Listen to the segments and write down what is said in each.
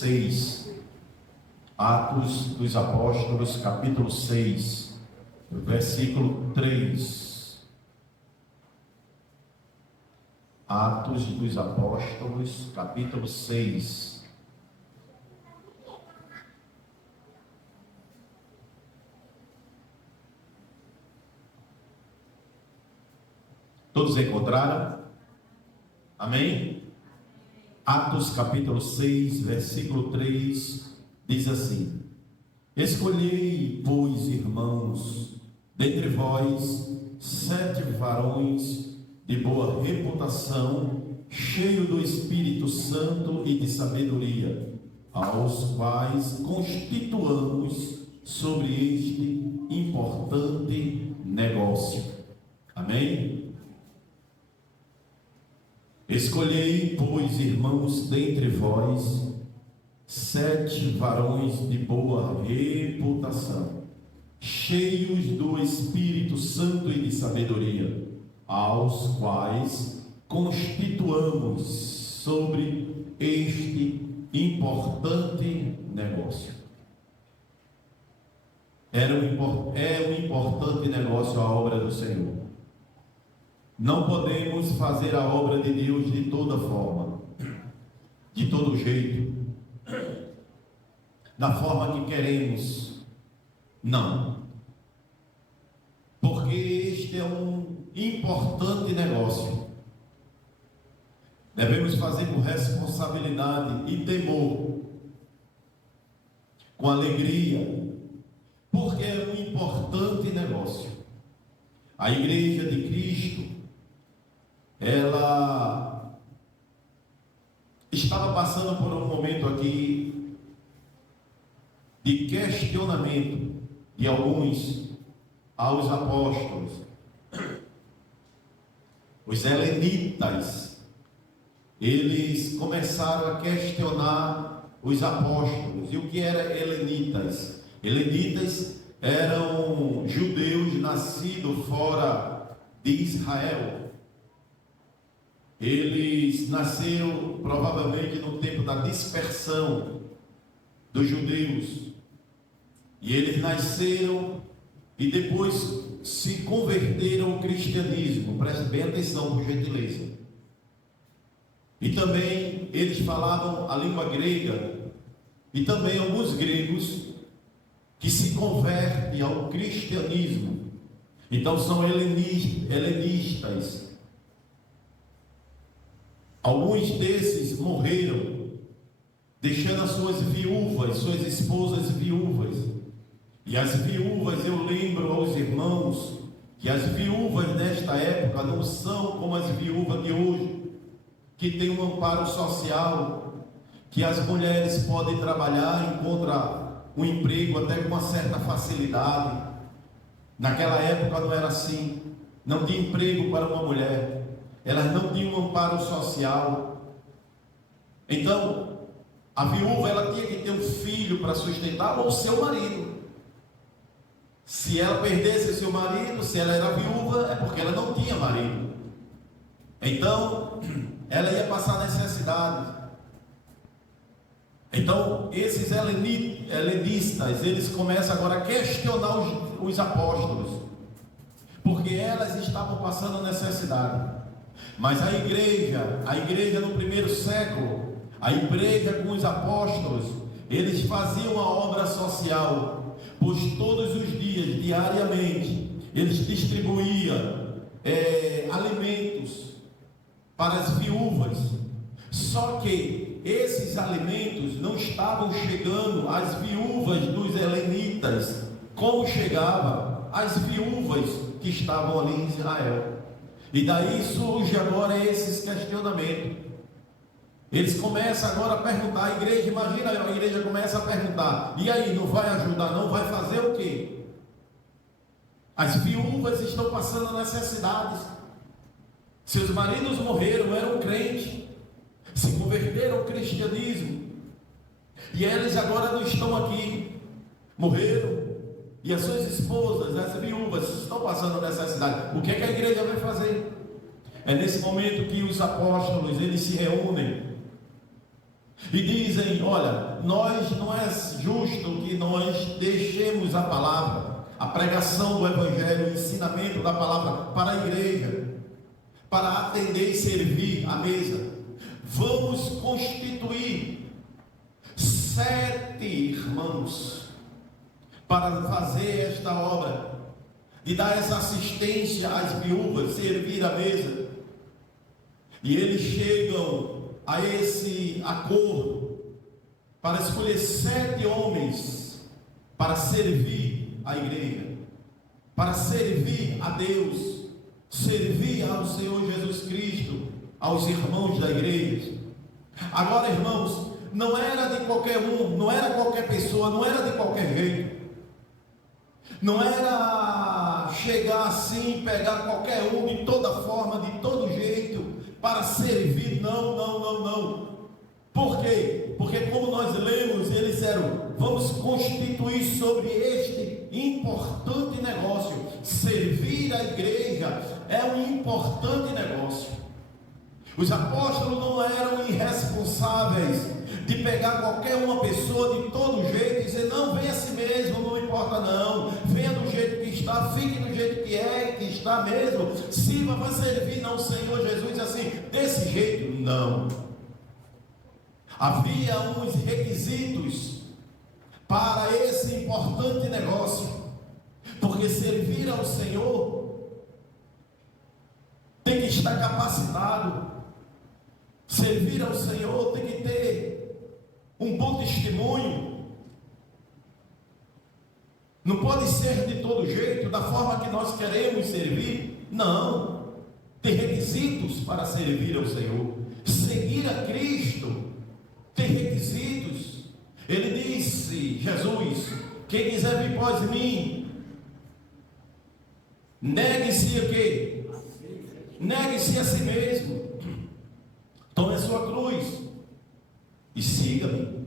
6. Atos dos Apóstolos, capítulo 6, versículo 3. Atos dos Apóstolos, capítulo 6. Todos encontraram? Amém? Atos capítulo 6, versículo 3, diz assim: Escolhei, pois, irmãos, dentre vós 7 varões de boa reputação, cheios do Espírito Santo e de sabedoria, aos quais constituamos sobre este importante negócio. Amém? Escolhei, pois, irmãos, dentre vós 7 varões de boa reputação, cheios do Espírito Santo e de sabedoria, aos quais constituamos sobre este importante negócio. É um importante negócio a obra do Senhor. Não podemos fazer a obra de Deus de toda forma, de todo jeito, da forma que queremos. Não. Porque este é um importante negócio. Devemos fazer com responsabilidade e temor, com alegria, porque é um importante negócio. A Igreja de Cristo, ela estava passando por um momento aqui de questionamento de alguns aos apóstolos. Os helenitas, eles começaram a questionar os apóstolos. E o que era helenitas? Helenitas eram judeus nascidos fora de Israel. Eles nasceram provavelmente no tempo da dispersão dos judeus. E eles nasceram e depois se converteram ao cristianismo. Preste bem atenção, por gentileza. E também eles falavam a língua grega. E também alguns gregos que se convertem ao cristianismo. Então são helenistas. Alguns desses morreram, deixando as suas viúvas, suas esposas viúvas. E as viúvas, eu lembro aos irmãos, que as viúvas nesta época não são como as viúvas de hoje, que tem um amparo social, que as mulheres podem trabalhar, encontrar um emprego até com uma certa facilidade. Naquela época não era assim, não tinha emprego para uma mulher. Elas não tinham um amparo social. Então, a viúva, ela tinha que ter um filho para sustentar, ou seu marido. Se ela perdesse o seu marido, se ela era viúva, é porque ela não tinha marido. Então, ela ia passar necessidade. Então, esses helenistas, eles começam agora a questionar os apóstolos, porque elas estavam passando necessidade. Mas a igreja no primeiro século, a igreja com os apóstolos, eles faziam a obra social, pois todos os dias, diariamente, eles distribuíam alimentos para as viúvas. Só que esses alimentos não estavam chegando às viúvas dos helenitas, como chegava às viúvas que estavam ali em Israel. E daí surge agora esses questionamentos. Eles começam agora a perguntar, a igreja, imagina, a igreja começa a perguntar: e aí, não vai ajudar, não vai fazer o quê? As viúvas estão passando necessidades. Seus maridos morreram, eram crentes, se converteram ao cristianismo, e eles agora não estão aqui, morreram. E as suas esposas, as viúvas, estão passando necessidade. O que é que a igreja vai fazer? É nesse momento que os apóstolos, eles se reúnem e dizem: olha, nós não é justo que nós deixemos a palavra, a pregação do Evangelho, o ensinamento da palavra para a igreja, para atender e servir a mesa. Vamos constituir 7 irmãos para fazer esta obra, de dar essa assistência às viúvas, servir a mesa. E eles chegam a esse acordo para escolher 7 homens para servir a igreja, para servir a Deus, servir ao Senhor Jesus Cristo, aos irmãos da igreja. Agora, irmãos, não era de qualquer um, não era qualquer pessoa, não era de qualquer jeito. Não era chegar assim, pegar qualquer um de toda forma, de todo jeito, para servir. Não. Por quê? Porque como nós lemos, eles disseram: vamos constituir sobre este importante negócio. Servir a igreja é um importante negócio. Os apóstolos não eram irresponsáveis de pegar qualquer uma pessoa de todo jeito e dizer: não, venha assim mesmo, não importa não, venha do jeito que está, fique do jeito que está mesmo, sirva para servir, não, Senhor Jesus, assim, desse jeito, não. Havia uns requisitos para esse importante negócio, porque servir ao Senhor tem que estar capacitado. Servir ao Senhor tem que ter um bom testemunho. Não pode ser de todo jeito, da forma que nós queremos servir. Não. Tem requisitos para servir ao Senhor. Seguir a Cristo tem requisitos. Ele disse, Jesus: quem quiser vir após mim, negue-se o quê? Negue-se a si mesmo. Tome a sua cruz e siga-me.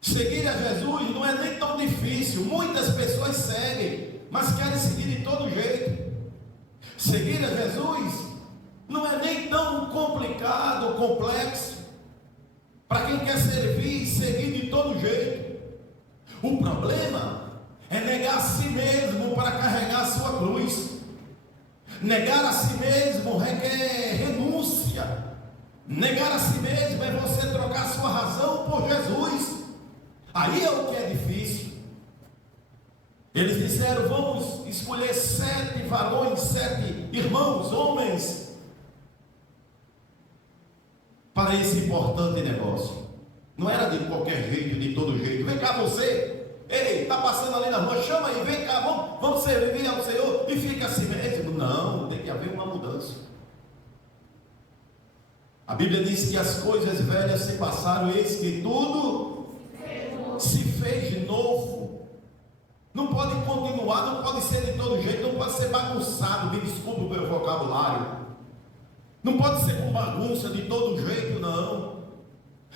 Seguir a Jesus não é nem tão difícil. Muitas pessoas seguem, mas querem seguir de todo jeito. Seguir a Jesus não é nem tão complicado, complexo, para quem quer servir e seguir de todo jeito. O problema é negar a si mesmo para carregar a sua cruz. Negar a si mesmo requer renúncia. Negar a si mesmo é você trocar sua razão por Jesus. Aí é o que é difícil. Eles disseram: vamos escolher 7 varões, 7 irmãos, homens, para esse importante negócio. Não era de qualquer jeito, de todo jeito. Vem cá você, ei, está passando ali na rua, chama aí, vem cá, vamos servir ao Senhor e fica assim mesmo. Não, tem que haver uma mudança. A Bíblia diz que as coisas velhas se passaram, eis que tudo se fez de novo. Não pode continuar, não pode ser de todo jeito, não pode ser bagunçado, me desculpe o meu vocabulário. Não pode ser com bagunça de todo jeito, não.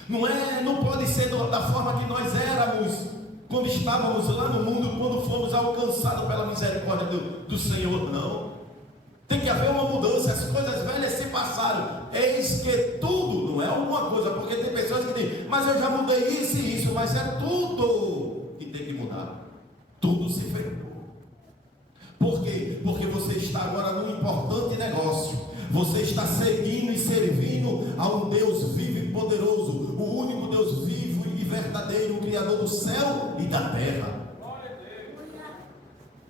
Não pode ser da forma que nós éramos quando estávamos lá no mundo, quando fomos alcançados pela misericórdia do Senhor, não. Tem que haver uma mudança. As coisas velhas se passaram, eis que tudo, não é alguma coisa, porque tem pessoas que dizem: mas eu já mudei isso e isso, mas é tudo que tem que mudar. Tudo se fez. Por quê? Porque você está agora num importante negócio. Você está seguindo e servindo a um Deus vivo e poderoso, o único Deus vivo e verdadeiro, o Criador do céu e da terra.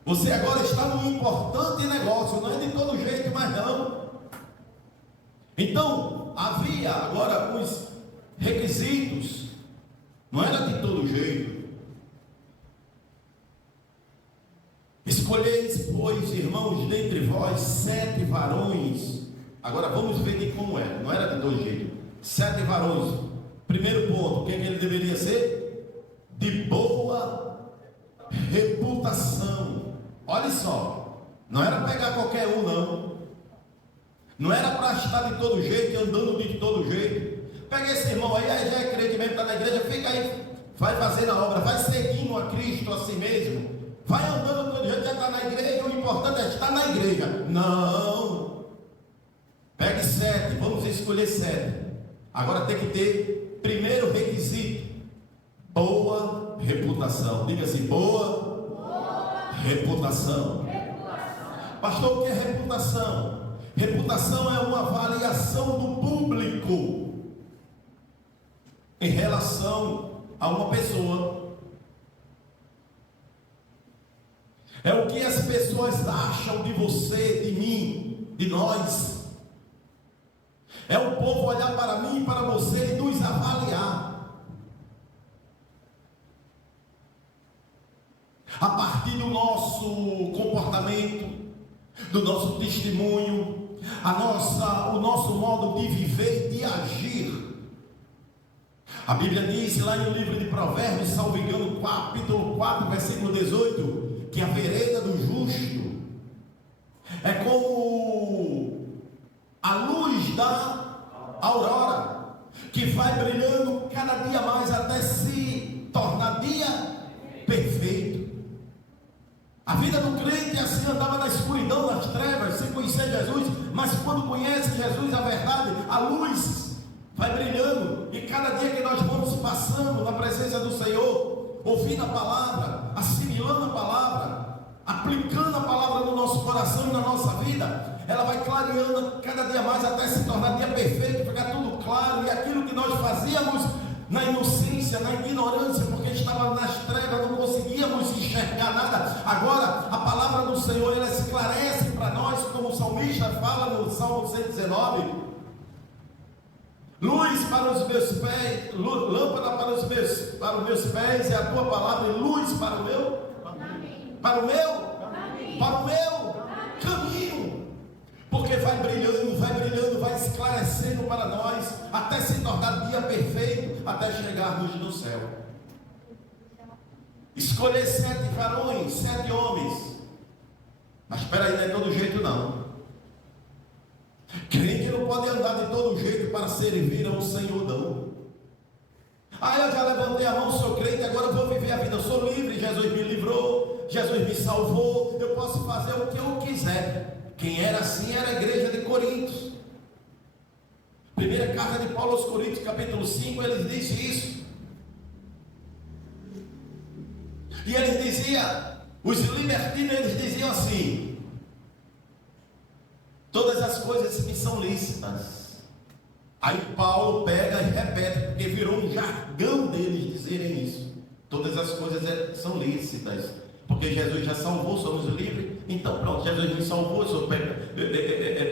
Você agora está num importante negócio, não é de todo jeito, mas não. Então, havia agora os requisitos, não era de todo jeito. Escolheis, pois, irmãos, dentre vós 7 varões. Agora vamos ver de como era. Não era de dois jeitos. 7 varões. Primeiro ponto, o que ele deveria ser? De boa reputação. Olha só, não era pegar qualquer um, não. Não era para estar de todo jeito, andando de todo jeito. Pega esse irmão aí já é crente mesmo, está na igreja, fica aí, vai fazendo a obra, vai seguindo a Cristo a si mesmo. Vai andando todo jeito, já está na igreja, o importante é estar na igreja. Não. Pegue 7, vamos escolher 7. Agora tem que ter, primeiro requisito, boa reputação. Diga assim, boa reputação. Pastor, o que é reputação? Reputação é uma avaliação do público em relação a uma pessoa. É o que as pessoas acham de você, de mim, de nós. É o povo olhar para mim e para você e nos avaliar. A partir do nosso comportamento, do nosso testemunho, o nosso modo de viver e de agir. A Bíblia diz lá no livro de Provérbios, salvo engano, capítulo 4, versículo 18, que a vereda do justo é como a luz da aurora, que vai brilhando cada dia mais até se tornar dia perfeito. A vida do crente assim, andava na escuridão, nas trevas, sem conhecer Jesus, mas quando conhece Jesus, a verdade, a luz vai brilhando, e cada dia que nós vamos passando na presença do Senhor, ouvindo a palavra, assimilando a palavra, aplicando a palavra no nosso coração e na nossa vida, ela vai clareando cada dia mais até se tornar dia perfeito, ficar tudo claro, e aquilo que nós fazíamos na inocência, na ignorância, porque estava nas trevas, não conseguíamos enxergar nada. Agora a palavra do Senhor, ela esclarece para nós, como o salmista fala no Salmo 119: luz para os meus pés, lâmpada para os meus pés é a tua palavra, e luz para o meu caminho. Porque vai brilhando, vai esclarecendo para nós, até se tornar dia perfeito, até chegarmos no céu. Escolher 7 varões, 7 homens. Mas espera aí, não é todo jeito não. Crente não pode andar de todo jeito para servir ao Senhor, não. Eu já levantei a mão, sou crente, agora eu vou viver a vida, eu sou livre, Jesus me livrou, Jesus me salvou, eu posso fazer o que eu quiser. Quem era assim era a igreja de Coríntios. Primeira carta de Paulo aos Coríntios, capítulo 5, ele diz isso. E ele dizia, os libertinos, eles diziam assim: todas as coisas me são lícitas. Aí Paulo pega e repete, porque virou um jargão deles dizerem isso. Todas as coisas são lícitas, porque Jesus já salvou, somos livres. Então pronto, Jesus me salvou,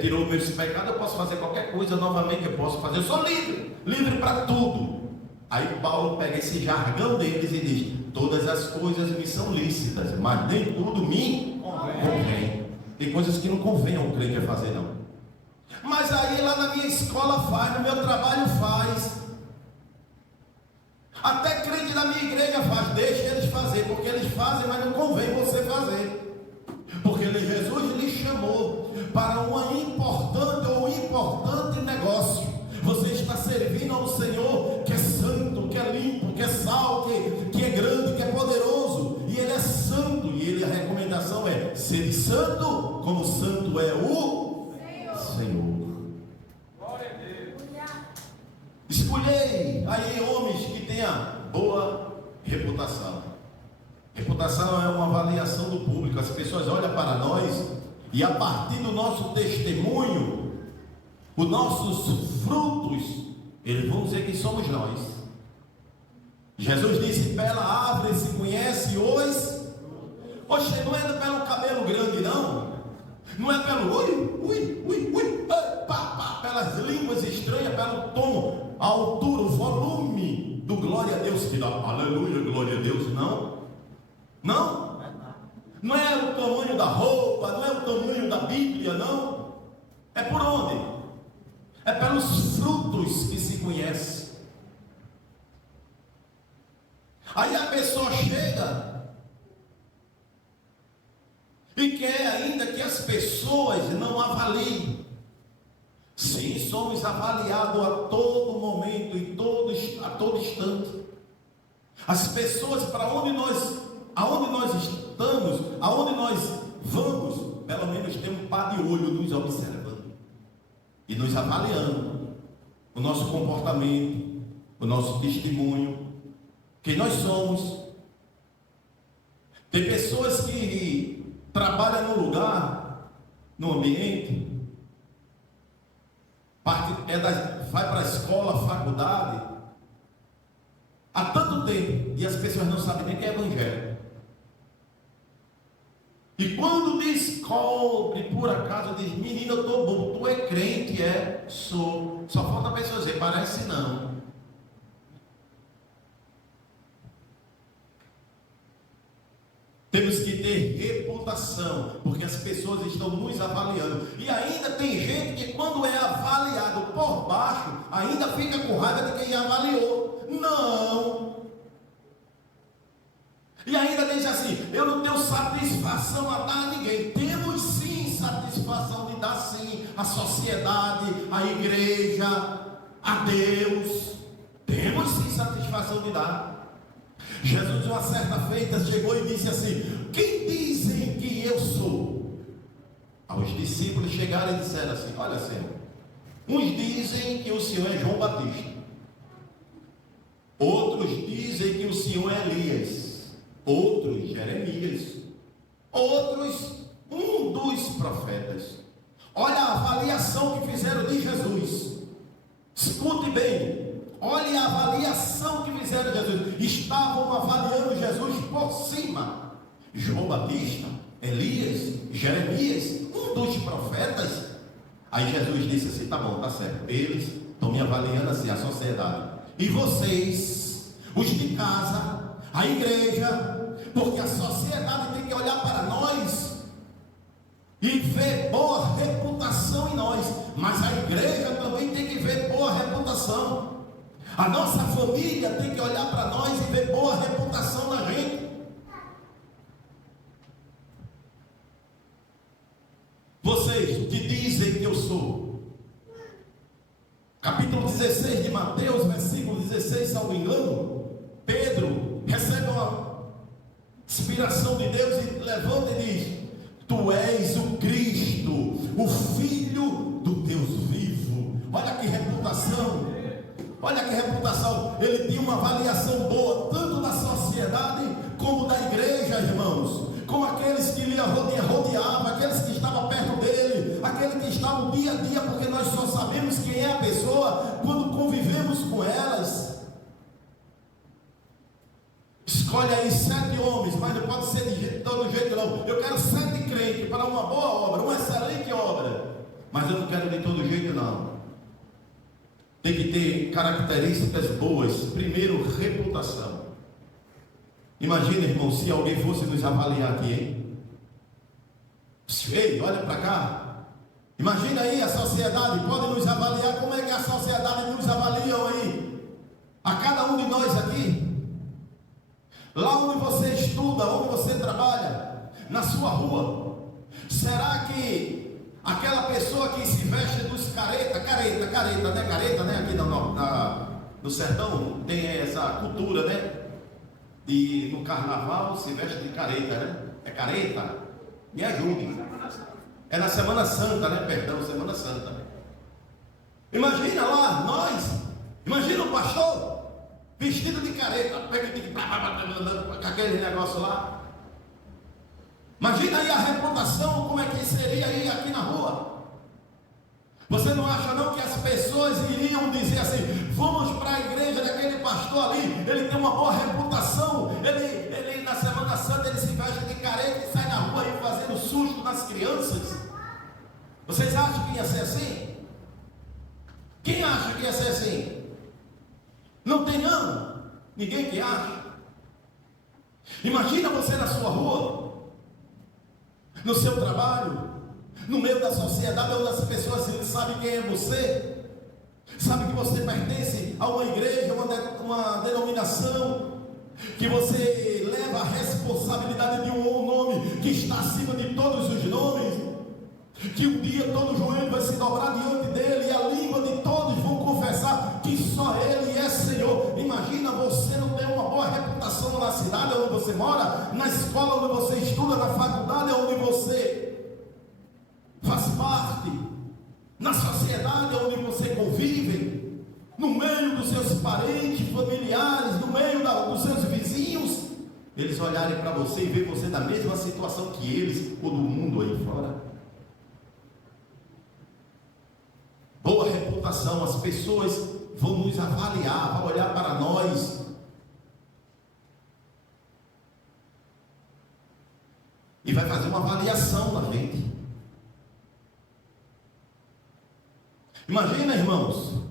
tirou meus pecados, eu posso fazer qualquer coisa novamente, eu posso fazer, eu sou livre, livre para tudo. Aí Paulo pega esse jargão deles e diz: todas as coisas me são lícitas, mas nem tudo me convém. Tem coisas que não convém ao crente fazer, não. Mas aí lá na minha escola faz, no meu trabalho faz, até crente da minha igreja faz. Deixa eles fazer, porque eles fazem, mas não convém você fazer. Porque Jesus lhe chamou para um importante negócio. Você está servindo ao Senhor, que é santo, que é limpo, que é sal, que é grande, que é poderoso. E Ele é santo, e a recomendação é: ser santo, como santo é o Senhor. Glória a Deus. Escolhei aí homens que tenham boa reputação. Reputação é uma avaliação do público. As pessoas olham para nós e, a partir do nosso testemunho, os nossos frutos, eles vão dizer quem somos nós. Jesus disse: pela árvore se conhece os. Oxe, não é pelo cabelo grande, não. Não é pelo pelas línguas estranhas, pelo tom, a altura, o volume do glória a Deus que dá aleluia, glória a Deus, não. Não é o tamanho da roupa, não é o tamanho da Bíblia, não. É por onde? É pelos frutos que se conhece. Aí a pessoa chega e quer ainda que as pessoas não avaliem. Sim, somos avaliados a todo momento, a todo instante. As pessoas, aonde nós estamos, aonde nós vamos, pelo menos tem um par de olho nos observando e nos avaliando. o nosso comportamento, o nosso testemunho, quem nós somos. Tem pessoas que trabalham no lugar, no ambiente, vai para a escola, faculdade, há tanto tempo, e as pessoas não sabem nem o que é evangelho. E quando descobre, por acaso, diz: menino, eu estou bom, tu é crente? É, sou. Só falta a pessoa dizer: parece não. Temos que ter reputação, porque as pessoas estão nos avaliando. E ainda tem gente que, quando é avaliado por baixo, ainda fica com raiva de quem avaliou. Não. E ainda diz assim: eu não tenho satisfação a dar a ninguém. Temos sim satisfação de dar sim à sociedade, à igreja, a Deus. Temos sim satisfação de dar. Jesus, uma certa feita, chegou e disse assim: quem dizem que eu sou? Os discípulos chegaram e disseram assim: olha, Senhor, uns dizem que o Senhor é João Batista, outros dizem que o Senhor é Elias, outros Jeremias, outros um dos profetas. Olha a avaliação que fizeram de Jesus. Escute bem. Olha a avaliação que fizeram de Jesus. Estavam avaliando Jesus por cima. João Batista, Elias, Jeremias, um dos profetas. Aí Jesus disse assim: tá bom, tá certo. Eles estão me avaliando assim, a sociedade. E vocês, os de casa, a igreja, porque a sociedade tem que olhar para nós e ver boa reputação em nós. Mas a igreja também tem que ver boa reputação. A nossa família tem que olhar para nós e ver boa reputação na gente. Vocês, o que dizem que eu sou? Capítulo 16 de Mateus, versículo 16, salvo engano, Pedro recebe uma inspiração de Deus e levanta e diz: tu és o Cristo, o Filho do Deus vivo. Olha que reputação. Olha que reputação. Ele tinha uma avaliação boa, tanto da sociedade como da igreja, irmãos. Como aqueles que lhe rodeavam, aqueles que estavam perto dele, aqueles que estavam dia a dia, porque nós só sabemos quem é a pessoa quando convivemos com elas. Escolhe aí 7 homens, mas não pode ser de todo jeito não. Eu quero 7 crentes para uma boa obra, uma excelente obra, mas eu não quero de todo jeito não. Tem que ter características boas. Primeiro, reputação. Imagina, irmão, se alguém fosse nos avaliar aqui, hein? Ei, olha para cá. Imagina aí, a sociedade pode nos avaliar. Como é que a sociedade nos avalia aí? A cada um de nós aqui. Lá onde você estuda, onde você trabalha, na sua rua. Será que aquela pessoa que se veste dos careta, né? Aqui no sertão tem essa cultura, né? E no carnaval se veste de careta, né? É careta? Me ajude. É na Semana Santa, né? Perdão, Semana Santa. Imagina lá, nós. Imagina o pastor vestido de careta, com aquele negócio lá. Imagina aí a reputação, como é que seria aí aqui na rua. Você não acha não que as pessoas iriam dizer assim: vamos para a igreja daquele pastor ali, ele tem uma boa reputação, ele na Semana Santa ele se veste de careta e sai na rua aí fazendo susto nas crianças. Vocês acham que ia ser assim? Quem acha que ia ser assim? Não tem não, ninguém que acha. Imagina você na sua rua, no seu trabalho, no meio da sociedade, onde as pessoas sabem quem é você, sabe que você pertence a uma igreja, uma denominação, que você leva a responsabilidade de um nome que está acima de todos os nomes, que um dia todo joelho vai se dobrar diante dele e a língua de todos vão confessar que só ele é Senhor. Imagina você não ter uma boa reputação na cidade onde você mora, na escola onde você estuda, na faculdade onde você faz parte, na sociedade onde você convive. no meio dos seus parentes, familiares, no meio dos seus vizinhos, eles olharem para você e ver você na mesma situação que eles, ou do mundo aí fora. Boa reputação, as pessoas vão nos avaliar, vão olhar para nós e vai fazer uma avaliação na gente. Imagina, irmãos,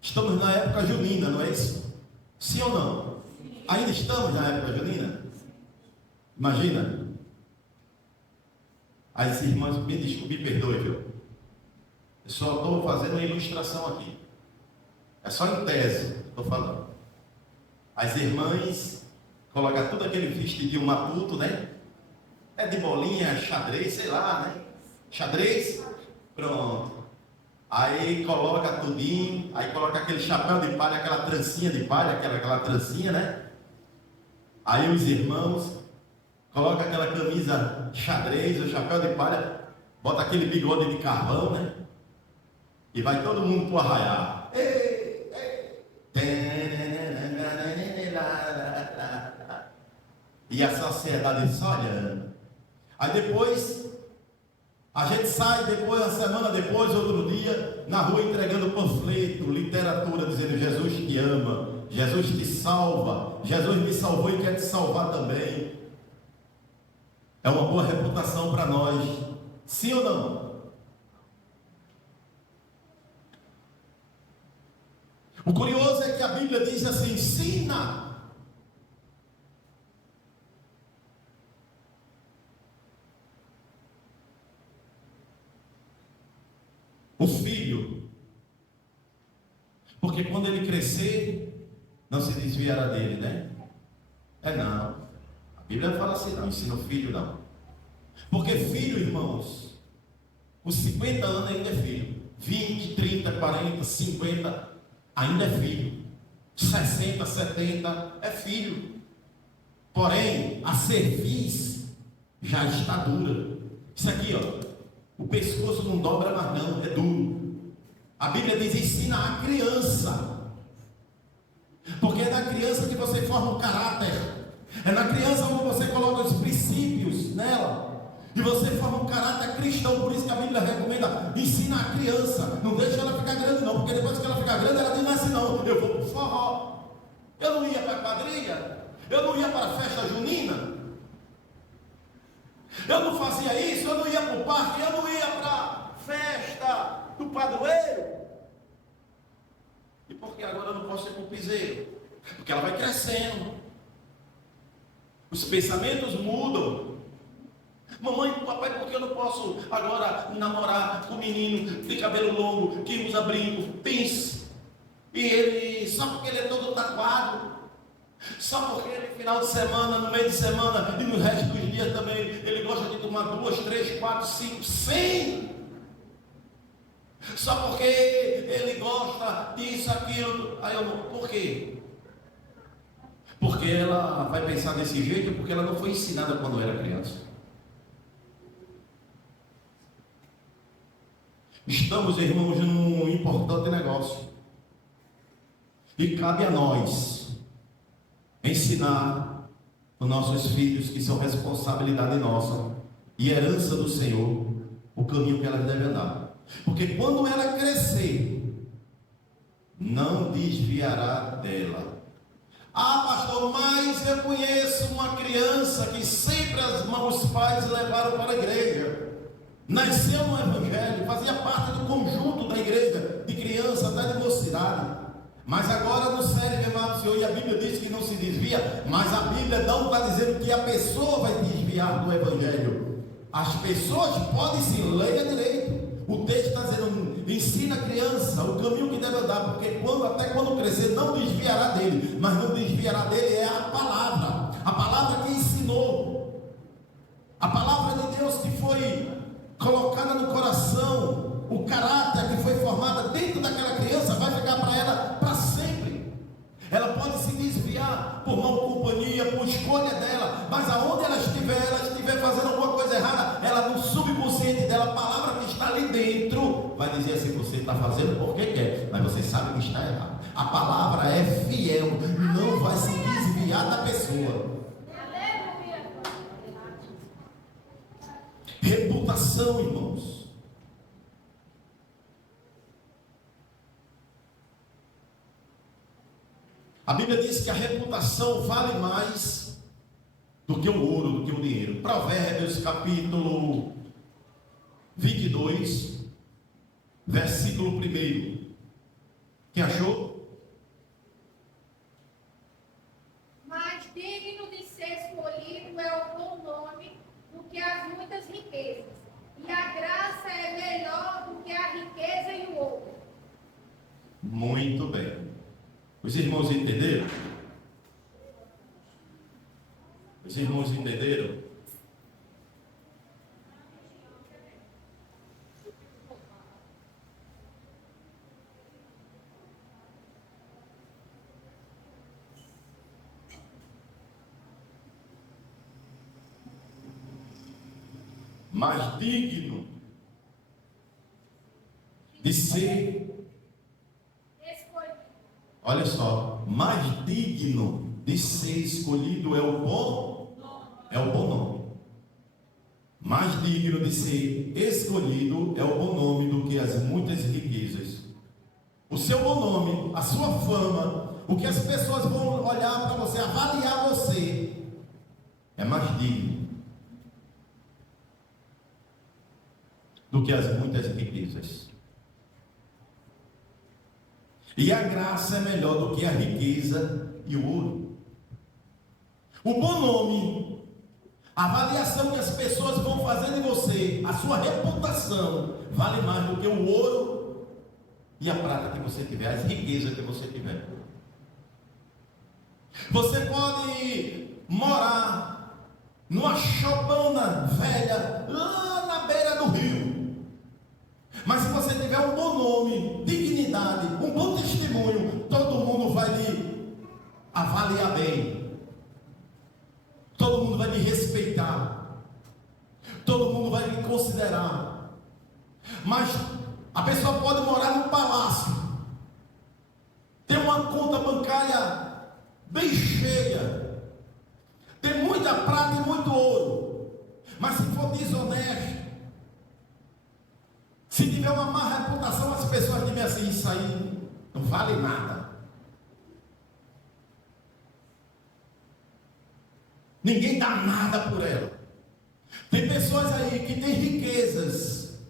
estamos na época junina, não é isso? Sim ou não? Sim. Ainda estamos na época junina? Imagina. As irmãs, me desculpe, me perdoe, viu? Eu só estou fazendo uma ilustração aqui. É só em tese, estou falando. As irmãs colocam tudo aquele vestidinho matuto, né? É de bolinha, xadrez, sei lá, né? Xadrez, pronto. Aí coloca tudinho, aí coloca aquele chapéu de palha, aquela trancinha de palha, aquela trancinha, né? Aí os irmãos colocam aquela camisa xadrez, o chapéu de palha, bota aquele bigode de carvão, né? E vai todo mundo pro arraiar. E a sociedade só olhando. Aí depois a gente sai depois, uma semana depois, outro dia, na rua entregando panfleto, literatura, dizendo: Jesus te ama, Jesus te salva, Jesus me salvou e quer te salvar também. É uma boa reputação para nós, sim ou não? O curioso é que a Bíblia diz assim: ensina. O filho, porque quando ele crescer, não se desviará dele, né? Não. A Bíblia fala assim: não ensina o filho, não. Porque filho, irmãos, os 50 anos ainda é filho, 20, 30, 40, 50, ainda é filho, 60, 70 é filho. Porém, a cerviz já está dura. Isso aqui, ó, o pescoço não dobra mais não, é duro. A Bíblia diz: ensina a criança, porque é na criança que você forma o caráter, é na criança onde você coloca os princípios nela, e você forma um caráter cristão. Por isso que a Bíblia recomenda: ensina a criança, não deixa ela ficar grande não, porque depois que ela ficar grande, ela diz assim: não, eu vou para o forró, eu não ia para a quadrilha, eu não ia para a festa junina, eu não fazia isso, eu não ia para o parque, eu não ia para a festa do padroeiro. E por que agora eu não posso ir para o piseiro? Porque ela vai crescendo, os pensamentos mudam. Mamãe, papai, por que eu não posso agora namorar com um menino de cabelo longo, que usa brinco, pince, e ele, só porque ele é todo tatuado, só porque ele final de semana, no meio de semana e no resto dos dias também, ele gosta de tomar 2, 3, 4, 5, 100. Só porque ele gosta disso, aquilo. Aí eu, por quê? Porque ela vai pensar desse jeito porque ela não foi ensinada quando era criança. Estamos, irmãos, num importante negócio. E cabe a nós ensinar os nossos filhos, que são responsabilidade nossa e herança do Senhor, o caminho que elas devem andar. Porque quando ela crescer, não desviará dela. Ah, pastor, mas eu conheço uma criança que sempre os pais levaram para a igreja. Nasceu no Evangelho, fazia parte do conjunto da igreja, de criança até de mocidade. Mas agora não serve, amado Senhor, e a Bíblia diz que não se desvia, mas a Bíblia não está dizendo que a pessoa vai desviar do Evangelho. As pessoas podem sim, leia direito. O texto está dizendo: ensina a criança o caminho que deve andar, porque até quando crescer, não desviará dele. Mas não desviará dele é a palavra que ensinou, a palavra de Deus que foi colocada no coração, o caráter que foi formado dentro daquela criança vai ficar para ela para sempre. Ela pode se desviar por mal companhia, por escolha dela, mas aonde ela estiver fazendo alguma coisa errada, ela no subconsciente dela, a palavra que está ali dentro vai dizer assim: você está fazendo porque quer, mas você sabe que está errado. A palavra é fiel, não vai se desviar da pessoa. Reputação, irmãos. A Bíblia diz que a reputação vale mais do que o ouro, do que o dinheiro. Provérbios capítulo 22, versículo 1. Quem achou? Mas digno de ser escolhido é o bom nome do que as muitas riquezas, e a graça é melhor do que a riqueza e o ouro. Muito bem. Os irmãos entenderam? Os irmãos entenderam? Mais digno de ser, olha só, mais digno de ser escolhido é o bom nome. Mais digno de ser escolhido é o bom nome do que as muitas riquezas. O seu bom nome, a sua fama, o que as pessoas vão olhar para você, avaliar você, é mais digno do que as muitas riquezas. E a graça é melhor do que a riqueza e o ouro. O bom nome, a avaliação que as pessoas vão fazer de você, a sua reputação, vale mais do que o ouro e a prata que você tiver, as riquezas que você tiver. Você pode morar numa chopana velha, lá na beira do rio. Mas se você tiver um bom nome, dignidade, um bom testemunho, todo mundo vai lhe avaliar bem. Todo mundo vai lhe respeitar. Todo mundo vai lhe considerar. Mas a pessoa pode morar num palácio, ter uma conta bancária bem cheia, ter muita prata e muito ouro, mas se for desonesto, se tiver uma má reputação, as pessoas dizem assim: isso aí não vale nada. Ninguém dá nada por ela. Tem pessoas aí que têm riquezas,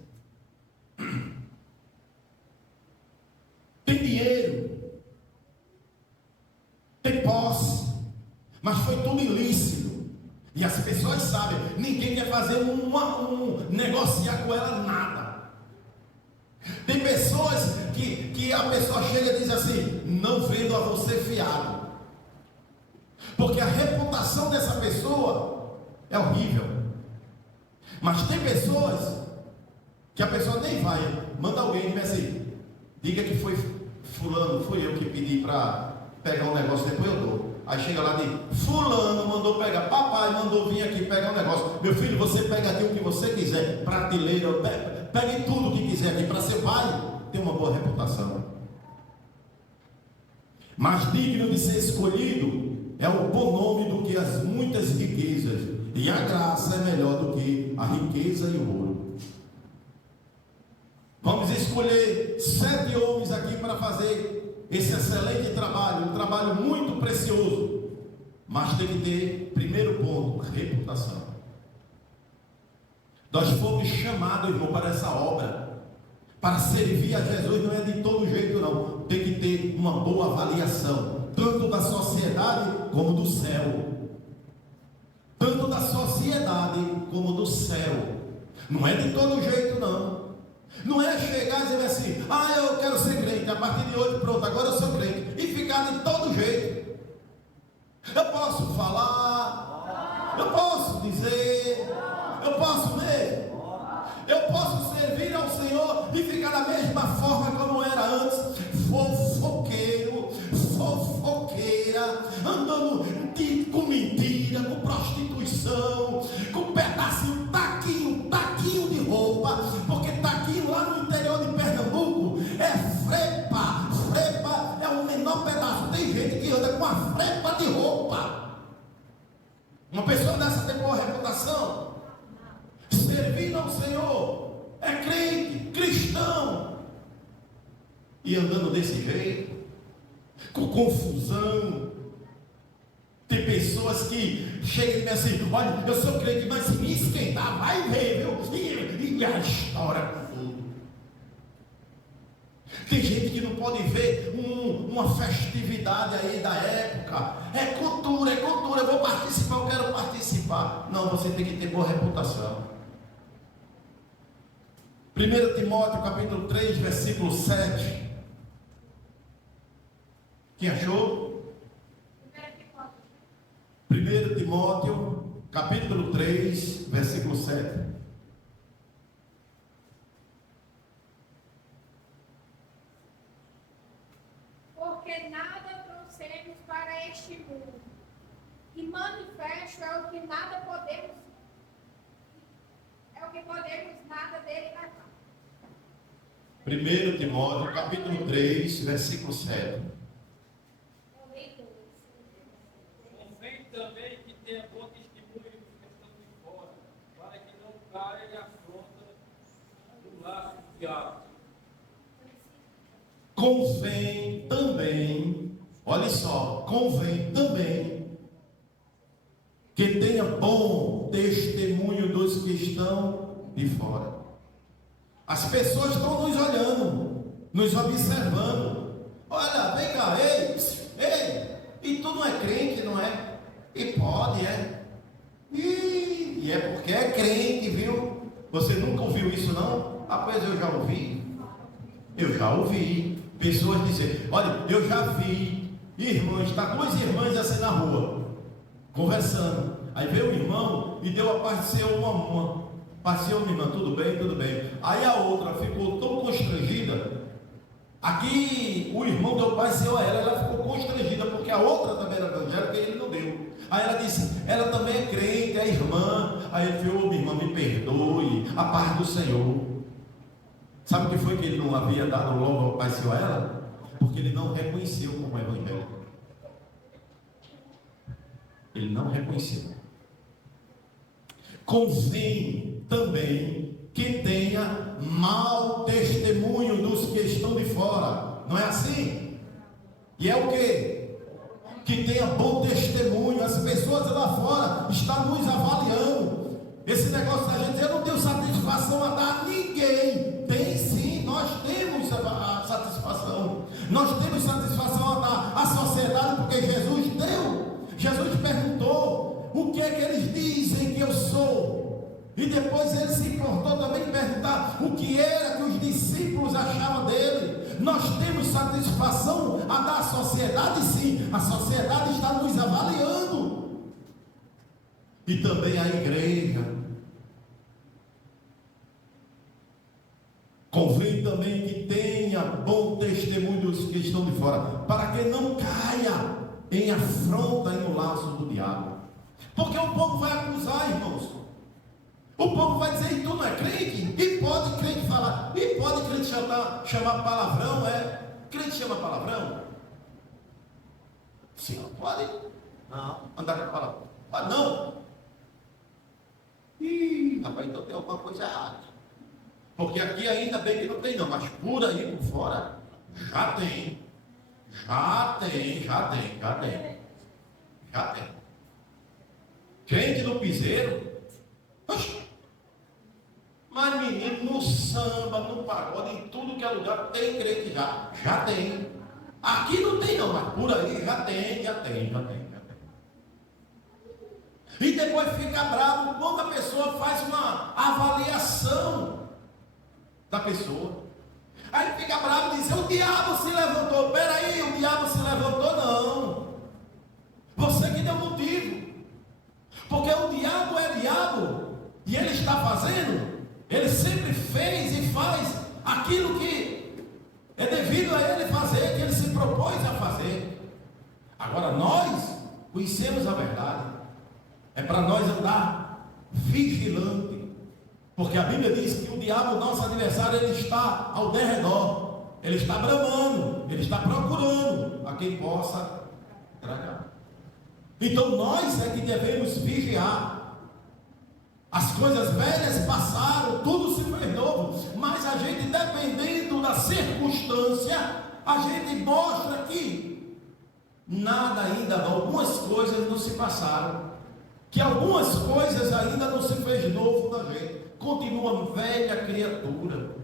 tem dinheiro, tem posse, mas foi tudo ilícito. E as pessoas sabem, ninguém quer fazer negociar com ela nada. Tem pessoas que a pessoa chega e diz assim: não vendo a você fiado, porque a reputação dessa pessoa é horrível. Mas tem pessoas que a pessoa nem vai, manda alguém e diz assim: diga que foi fulano, foi eu que pedi para pegar um negócio, depois eu dou. Aí chega lá e diz: fulano mandou pegar, papai mandou vir aqui pegar um negócio. Meu filho, você pega aqui o que você quiser, prateleira, pegue tudo o que quiser aqui, para seu pai ter uma boa reputação. Mais digno de ser escolhido é o bom nome do que as muitas riquezas, e a graça é melhor do que a riqueza e o ouro. Vamos escolher 7 homens aqui para fazer esse excelente trabalho, um trabalho muito precioso, mas tem que ter, primeiro ponto, reputação. Nós fomos chamados, irmão, para essa obra, para servir a Jesus. Não é de todo jeito não, tem que ter uma boa avaliação, tanto da sociedade como do céu. Tanto da sociedade como do céu. Não é de todo jeito não. Não é chegar e dizer assim: ah, eu quero ser crente, a partir de hoje, pronto, agora eu sou crente, e ficar de todo jeito. Eu posso falar, eu posso dizer, eu posso ler, eu posso servir ao Senhor e ficar da mesma forma como era antes, fofoqueiro, fofoqueira, andando com mentira, com prostituição, com pedacinho, taquinho de roupa, porque taquinho lá Uma pessoa dessa tem boa reputação? Servindo ao Senhor, é crente, cristão, e andando desse jeito, com confusão. Tem pessoas que chegam e dizem assim: olha, eu sou crente, mas se me esquentar, vai ver, viu? E a história. Tem gente que não pode ver uma festividade aí da época. É cultura, eu vou participar, eu quero participar. Não, você tem que ter boa reputação. 1 Timóteo capítulo 3, versículo 7. Quem achou? 1 Timóteo capítulo 3, versículo 7. Porque nada trouxemos para este mundo, e manifesto é o que podemos nada dele levar. 1 Timóteo capítulo 3, versículo 7. Convém também que tenha bom testemunho dos que estão de fora, para que não caia em afronta do laço do diabo. Convém também, olha só, convém também que tenha bom testemunho dos que estão de fora. As pessoas estão nos olhando, nos observando. Olha, vem cá, ei, e tu não é crente, não é? E pode, é? E é porque é crente, viu? Você nunca ouviu isso, não? Ah, pois eu já ouvi. Pessoas dizem: olha, eu já vi irmãs, está duas irmãs assim na rua, conversando. Aí veio o irmão e deu a parceira uma. Passei uma irmã, tudo bem. Aí a outra ficou tão constrangida. Aqui o irmão deu parceiro a ela ficou constrangida, porque a outra também era evangélica e ele não deu. Aí ela disse: ela também é crente, é irmã. Aí ele falou: minha irmã, me perdoe, a paz do Senhor. Sabe o que foi que ele não havia dado logo ao pai seu a ela? Porque ele não reconheceu como evangélico. Ele não reconheceu. Convém também que tenha mau testemunho dos que estão de fora. Não é assim? E é o quê? Que tenha bom testemunho. As pessoas lá fora estão nos avaliando. Esse negócio da gente, eu não tenho satisfação a dar a ninguém. Tem sim, nós temos a satisfação. Nós temos satisfação a dar à sociedade, porque Jesus deu. Jesus perguntou: o que é que eles dizem que eu sou? E depois ele se importou também em perguntar o que era que os discípulos achavam dele. Nós temos satisfação a dar à sociedade, sim. A sociedade está nos avaliando. E também a igreja. Convém também que tenha bom testemunho dos que estão de fora, para que não caia em afronta e no laço do diabo. Porque o povo vai acusar, irmãos. O povo vai dizer: e tu não é crente? E pode crente falar? E pode crente chamar palavrão? Crente chama palavrão? Sim, não pode. Não, andar com palavrão. Pode não. Ih, rapaz, então tem alguma coisa errada. Porque aqui ainda bem que não tem não, mas por aí por fora já tem. Crente no piseiro. Oxe. Mas menino, no samba, no pagode, em tudo que é lugar, tem crente já. Já tem. Aqui não tem não, mas por aí já tem. E depois fica bravo quando a pessoa faz uma avaliação da pessoa. Aí fica bravo e diz: o diabo se levantou. Peraí, o diabo se levantou? Não. Você que deu motivo. Porque o diabo é diabo. E ele está fazendo. Ele sempre fez e faz aquilo que é devido a ele fazer, que ele se propôs a fazer. Agora nós conhecemos a verdade. É para nós andar vigilante. Porque a Bíblia diz que o diabo, nosso adversário, ele está ao derredor. Ele está bramando. Ele está procurando a quem possa tragar. Então nós é que devemos vigiar. As coisas velhas passaram, tudo se fez novo, mas a gente, dependendo da circunstância, a gente mostra que nada ainda, algumas coisas não se passaram, que algumas coisas ainda não se fez novo na gente, continua velha criatura.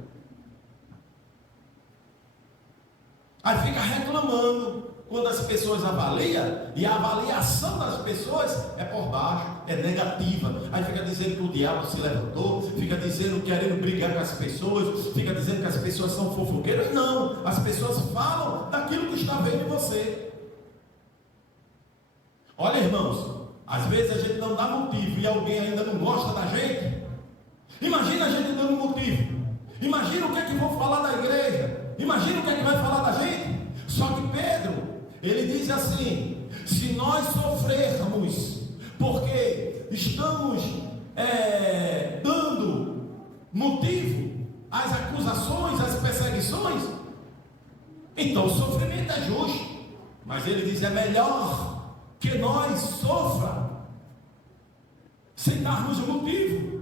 Aí fica reclamando quando as pessoas avaliam, e a avaliação das pessoas é por baixo, é negativa. Aí fica dizendo que o diabo se levantou, fica dizendo, querendo brigar com as pessoas, fica dizendo que as pessoas são fofoqueiras. Não, as pessoas falam daquilo que está vendo em você. Olha, irmãos, às vezes a gente não dá motivo e alguém ainda não gosta da gente. Imagina a gente dando motivo. Imagina o que é que vão falar da igreja. Imagina o que é que vai falar da gente. Só que Pedro, ele diz assim: se nós sofrermos, porque estamos dando motivo às acusações, às perseguições, então o sofrimento é justo. Mas ele diz: é melhor que nós sofra sem darmos motivo,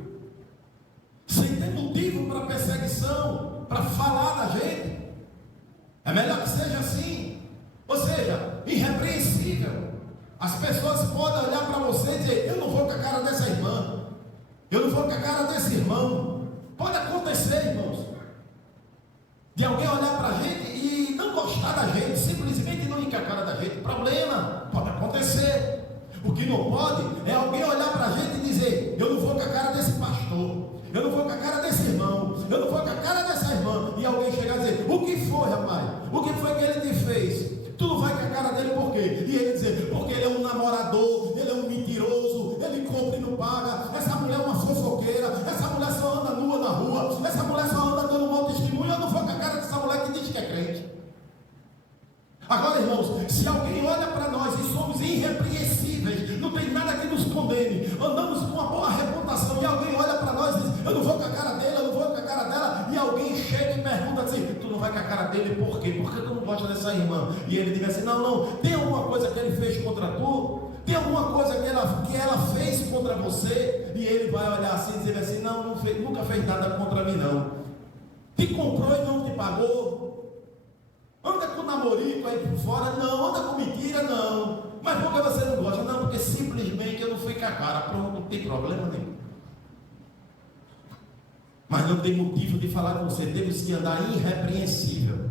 sem ter motivo para perseguição, para falar da gente. É melhor que seja assim, ou seja, irrepreensível. As pessoas podem olhar para você e dizer: eu não vou com a cara dessa irmã, eu não vou com a cara desse irmão. Pode acontecer, irmãos, de alguém olhar para a gente e não gostar da gente, simplesmente não ir com a cara da gente. Problema, pode acontecer. O que não pode é alguém olhar para a gente e dizer: eu não vou com a cara desse pastor, eu não vou com a cara desse irmão, eu não vou com a cara dessa irmã. E alguém chegar e dizer: o que foi, rapaz? O que foi que ele te fez? Tu não vai com a cara dele por quê? E ele dizer: porque ele é um namorador, ele é um mentiroso, ele compra e não paga, essa mulher é uma fofoqueira, essa mulher só anda nua na rua, essa mulher só anda dando mau testemunho. Eu não vou com a cara dessa mulher que diz que é crente. Agora, irmãos, se alguém olha para nós e somos irrepreensíveis, não tem nada que nos condene, andamos com uma boa reputação, e alguém olha para nós e diz: eu não vou com a cara dele, eu não vou com a cara dela, e alguém chega e pergunta assim: tu não vai com a cara dele por quê? Por que tu não gosta dessa irmã? E ele diz assim: não, tem alguma coisa que ele fez contra tu? Tem alguma coisa que ela fez contra você? E ele vai olhar assim e dizer assim: não fez, nunca fez nada contra mim não. Te comprou e não te pagou? Anda com namorico aí por fora? Não. Anda com mentira? Não. Mas por que você não gosta? Não, porque simplesmente eu não fui com a cara. Pronto, não tem problema nenhum. Mas não tem motivo de falar com você. Temos que andar irrepreensível.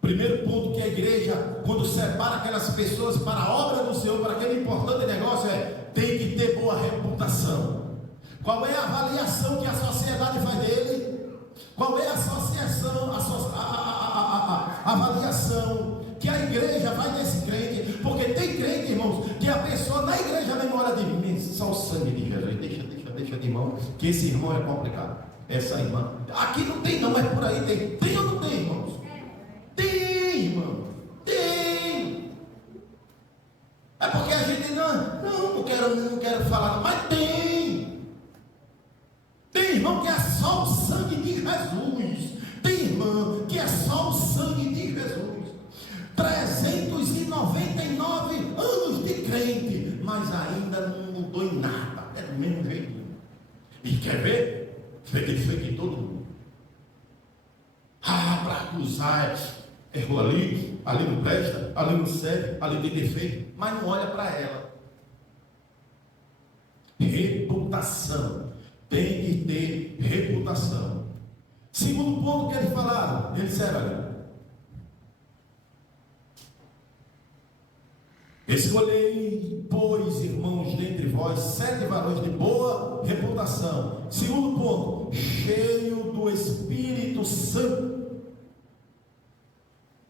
Primeiro ponto que a igreja, quando separa aquelas pessoas para a obra do Senhor, para aquele importante negócio, tem que ter boa reputação. Qual é a avaliação que a sociedade faz dele? Qual é a avaliação que a igreja faz desse crente? Porque tem crente, irmãos, que a pessoa na igreja mesmo olha de mim, só o sangue de Jesus, deixa de irmão, que esse irmão é complicado, essa irmã. Aqui não tem não, mas por aí tem. Tem ou não tem, irmãos? Tem, irmão, tem. É porque a gente não quero falar, mas tem. Tem irmão que é só o sangue de Jesus. Tem irmã que é só o sangue de Jesus. 399 anos de crente, mas ainda não mudou em nada. É do mesmo jeito. E quer ver? Feito em todo mundo. Para acusar, errou ali não presta, ali não serve, ali tem defeito, mas não olha para ela. Reputação. Tem que ter reputação. Segundo ponto que eles falaram, eles disseram: olha, escolhei, pois, irmãos, dentre vós 7 varões de boa reputação. Segundo ponto, cheio do Espírito Santo.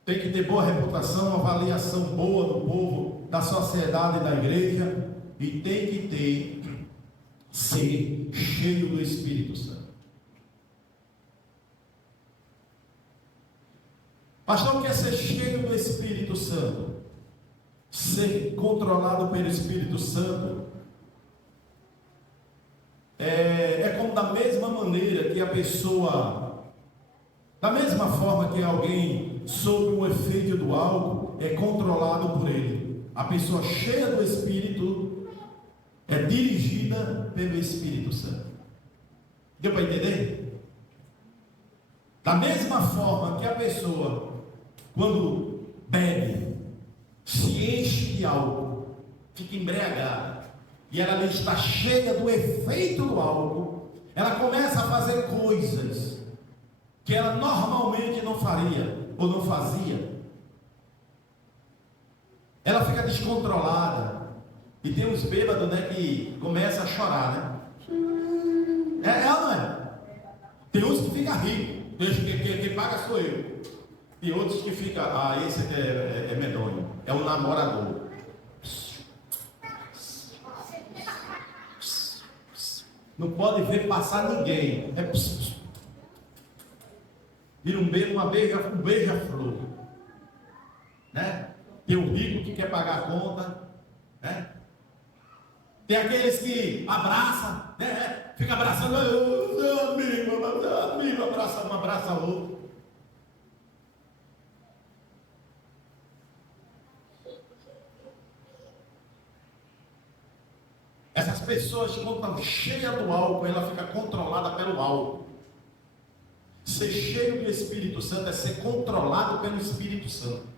Tem que ter boa reputação, avaliação boa do povo, da sociedade e da igreja, e tem que ter, ser cheio do Espírito Santo. Pastor, quer ser cheio do Espírito Santo? Ser controlado pelo Espírito Santo é como da mesma maneira que a pessoa, da mesma forma que alguém sob o efeito do álcool é controlado por ele. a pessoa cheia do Espírito é dirigida pelo Espírito Santo. Deu para entender? Da mesma forma que a pessoa, quando bebe, se enche de álcool, fica embriagada, e ela está cheia do efeito do álcool, ela começa a fazer coisas que ela normalmente não faria ou não fazia. Ela fica descontrolada. E tem uns bêbados, né, que começa a chorar, né? É ou não é? Tem uns que ficam ricos. Quem paga sou eu. E outros que ficam, esse é medonho. É um namorador. Não pode ver passar ninguém. Vira um beija-flor. Né? Tem o rico que quer pagar a conta. Né? Tem aqueles que abraçam, né? Fica abraçando, amigo, abraça outro. Essas pessoas, quando estão cheias do álcool, ela fica controlada pelo álcool. Ser cheio do Espírito Santo é ser controlado pelo Espírito Santo.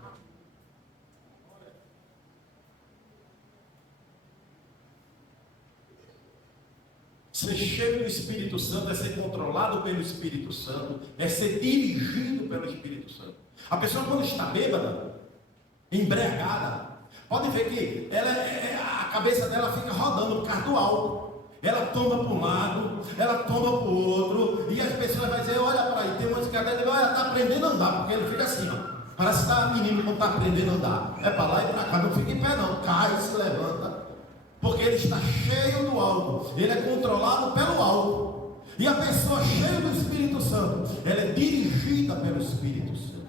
Ser cheio do Espírito Santo é ser controlado pelo Espírito Santo, é ser dirigido pelo Espírito Santo. A pessoa, quando está bêbada, embriagada, pode ver que a cabeça dela fica rodando por causa do álcool. Ela toma para um lado, ela toma para o outro, e as pessoas vão dizer: olha para aí, tem uma escada dele, olha, está aprendendo a andar, porque ele fica assim, ó. Parece que está menino quando está aprendendo a andar. É para lá e para cá, não fica em pé não, cai, se levanta. Porque ele está cheio do álcool, ele é controlado pelo álcool. E a pessoa cheia do Espírito Santo, ela é dirigida pelo Espírito Santo.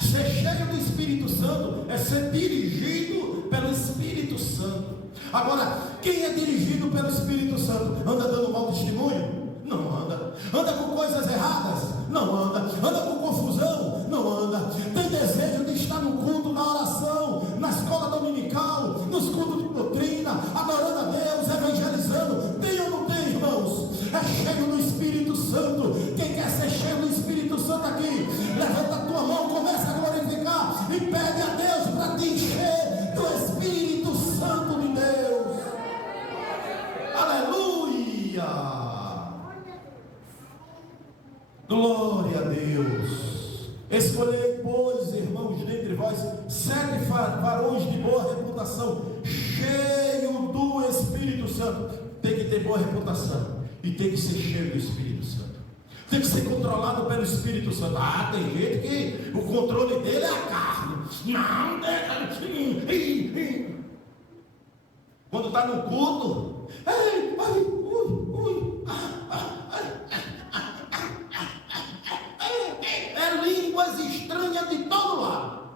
Ser cheio do Espírito Santo é ser dirigido pelo Espírito Santo. Agora, quem é dirigido pelo Espírito Santo anda dando mau testemunho? Não anda. Anda com coisas erradas? Não anda. Anda com confusão? Não anda. Tem desejo de estar no culto, na oração, na escola dominical, nos cultos de doutrina, adorando a Deus, evangelizando? Tem ou não tem, irmãos? É cheio do Espírito Santo. Quem quer ser cheio do Espírito Santo aqui, levanta a tua mão, começa a glorificar e pede a Deus para te encher do Espírito Santo de Deus. Aleluia! Glória a Deus. Escolhei, pois, irmãos, dentre vós 7 varões de boa reputação, cheio do Espírito Santo. Tem que ter boa reputação e tem que ser cheio do Espírito Santo. Tem que ser controlado pelo Espírito Santo. Tem gente que o controle dele é a carne. Não, quando está no culto, línguas estranhas de todo lado,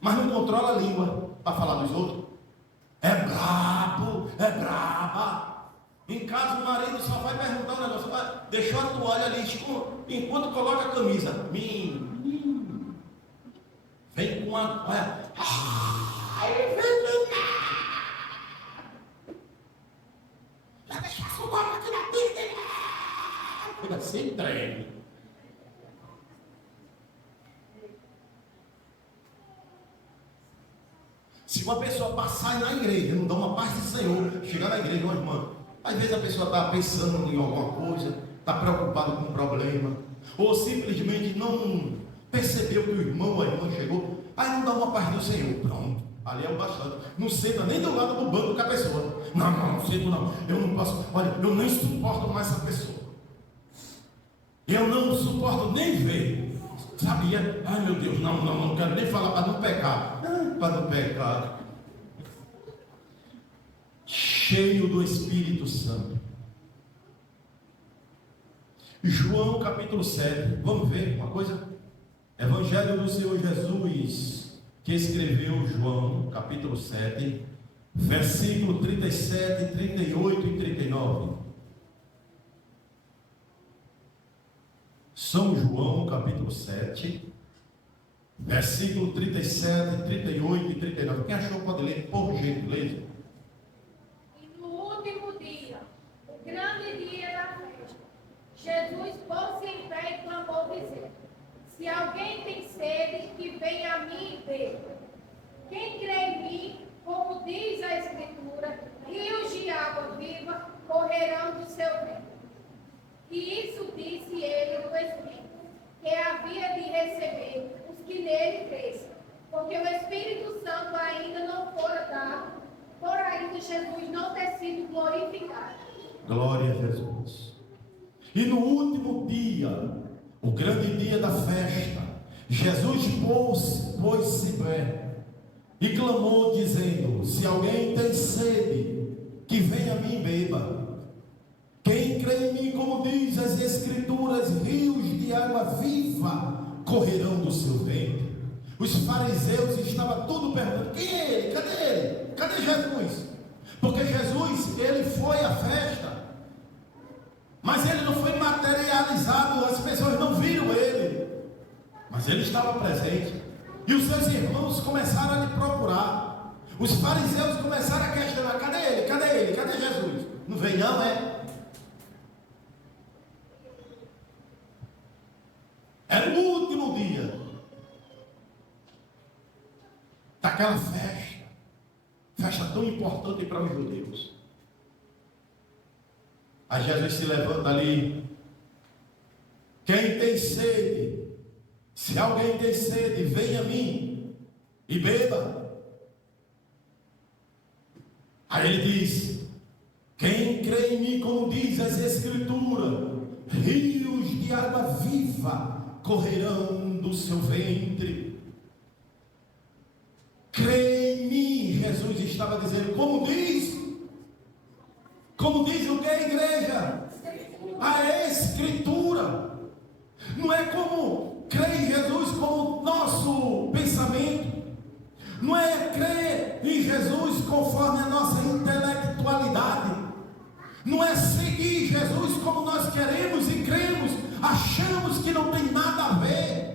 mas não controla a língua para falar dos outros. É brabo, é braba. Em casa o marido só vai perguntar um negócio: deixou a toalha ali enquanto coloca a camisa. Vem com a toalha. Já deixa a sua aqui na vida. Fica sem treino. Se uma pessoa passar na igreja, não dá uma paz do Senhor, chegar na igreja, uma irmã, às vezes a pessoa está pensando em alguma coisa, está preocupada com um problema, ou simplesmente não percebeu que o irmão ou a irmã chegou, aí não dá uma paz do Senhor. Pronto, ali é o bastante. Não senta nem do lado do banco com a pessoa. Não sento não. Eu não posso. Olha, eu nem suporto mais essa pessoa. Eu não suporto nem ver. Sabia? Ai meu Deus, não quero nem falar para não pecar. Para não pecar. Cheio do Espírito Santo. João capítulo 7. Vamos ver uma coisa? Evangelho do Senhor Jesus, que escreveu João capítulo 7, versículo 37, 38 e 39. São João capítulo 7, versículo 37, 38 e 39. Quem achou pode ler, por gentileza. E no último dia, o grande dia da festa, Jesus pôs-se em pé e clamou, dizendo: se alguém tem sede, que venha a mim e beba. Quem crê em mim, como diz a Escritura, rios de água viva correrão do seu ventre. E isso disse ele do Espírito, que havia de receber os que nele crescem, porque o Espírito Santo ainda não fora dado, por ainda Jesus não ter sido glorificado. Glória a Jesus. E no último dia, o grande dia da festa, Jesus pôs-se em pé e clamou, dizendo: se alguém tem sede, que venha a mim e beba. Quem crê em mim, como diz as Escrituras, rios de água viva correrão do seu ventre. Os fariseus estavam tudo perguntando: quem é ele? Cadê ele? Cadê Jesus? Porque Jesus, ele foi à festa, mas ele não foi materializado, as pessoas não viram ele, mas ele estava presente. E os seus irmãos começaram a lhe procurar. Os fariseus começaram a questionar: cadê ele? Cadê ele? Cadê Jesus? Não vem não, é? Era o último dia daquela festa tão importante para os judeus. Aí Jesus se levanta ali: quem tem sede, se alguém tem sede, venha a mim e beba. Aí ele diz: quem crê em mim, como diz as Escrituras, rios de água viva correrão do seu ventre. Crê em mim, Jesus estava dizendo, como diz o que a igreja? A Escritura. Não é como crer em Jesus como nosso pensamento, não é crer em Jesus conforme a nossa intelectualidade, não é seguir Jesus como nós queremos e cremos, achamos que não tem nada a ver.